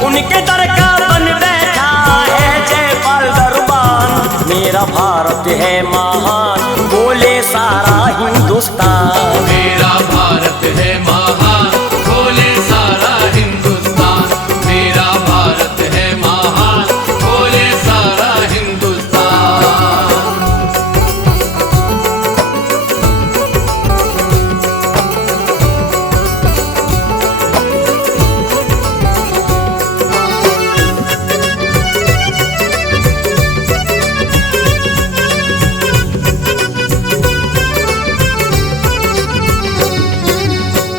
उनके दर का बन बैठा है जयपाल दरबान, मेरा भारत है महान, बोले सारा हिंदुस्तान। मेरा भारत है महान, बोले सारा हिंदुस्तान। मेरा भारत है महान, बोले सारा हिंदुस्तान।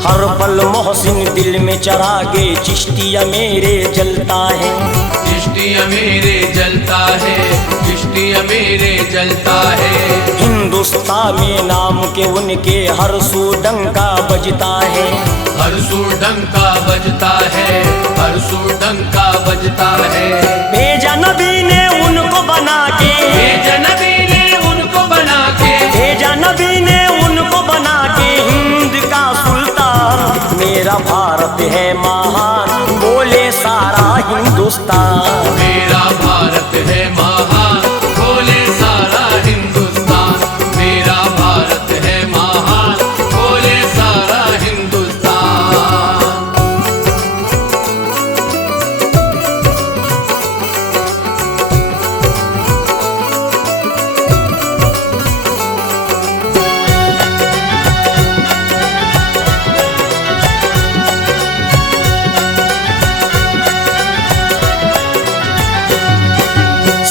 हर पल मोहसिन दिल में चरागे, चिश्तिया मेरे जलता है। चिश्तिया मेरे जलता है, चिश्तिया मेरे जलता है। हिंदुस्तान में नाम के उनके हर सू डंका बजता है। हर सू डंका बजता है, हर सू डंका बजता है। भेजा नबी ने उनको बना के, भेजा नबी ने उनको बना के, भेजा नबी ने उनको बना के, हिंद का सुल्तान, मेरा भारत है हिंदुस्तान। मेरा भारत है महान, बोले सारा हिंदुस्तान। मेरा भारत है महान, बोले सारा हिंदुस्तान।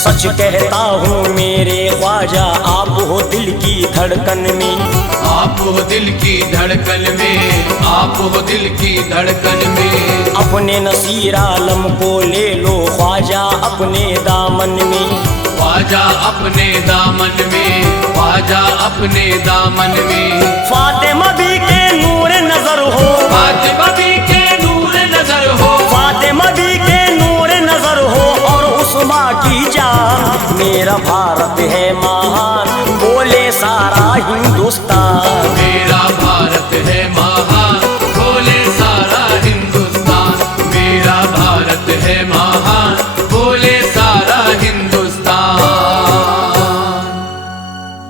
सच कहता हूँ मेरे ख्वाजा, आप हो दिल की धड़कन में। आप हो दिल की धड़कन में, आप हो दिल की धड़कन में। अपने नसीर आलम को ले लो ख्वाजा अपने दामन में। ख्वाजा अपने दामन में, ख्वाजा अपने दामन में। फातिमा भी के नूर नजर हो, फातिमा भी के नूर नजर हो, फातिमा भी के नूर नजर हो, और उस्मा की जान। मेरा भारत है महान, बोले सारा हिंदुस्तान। मेरा भारत है महान,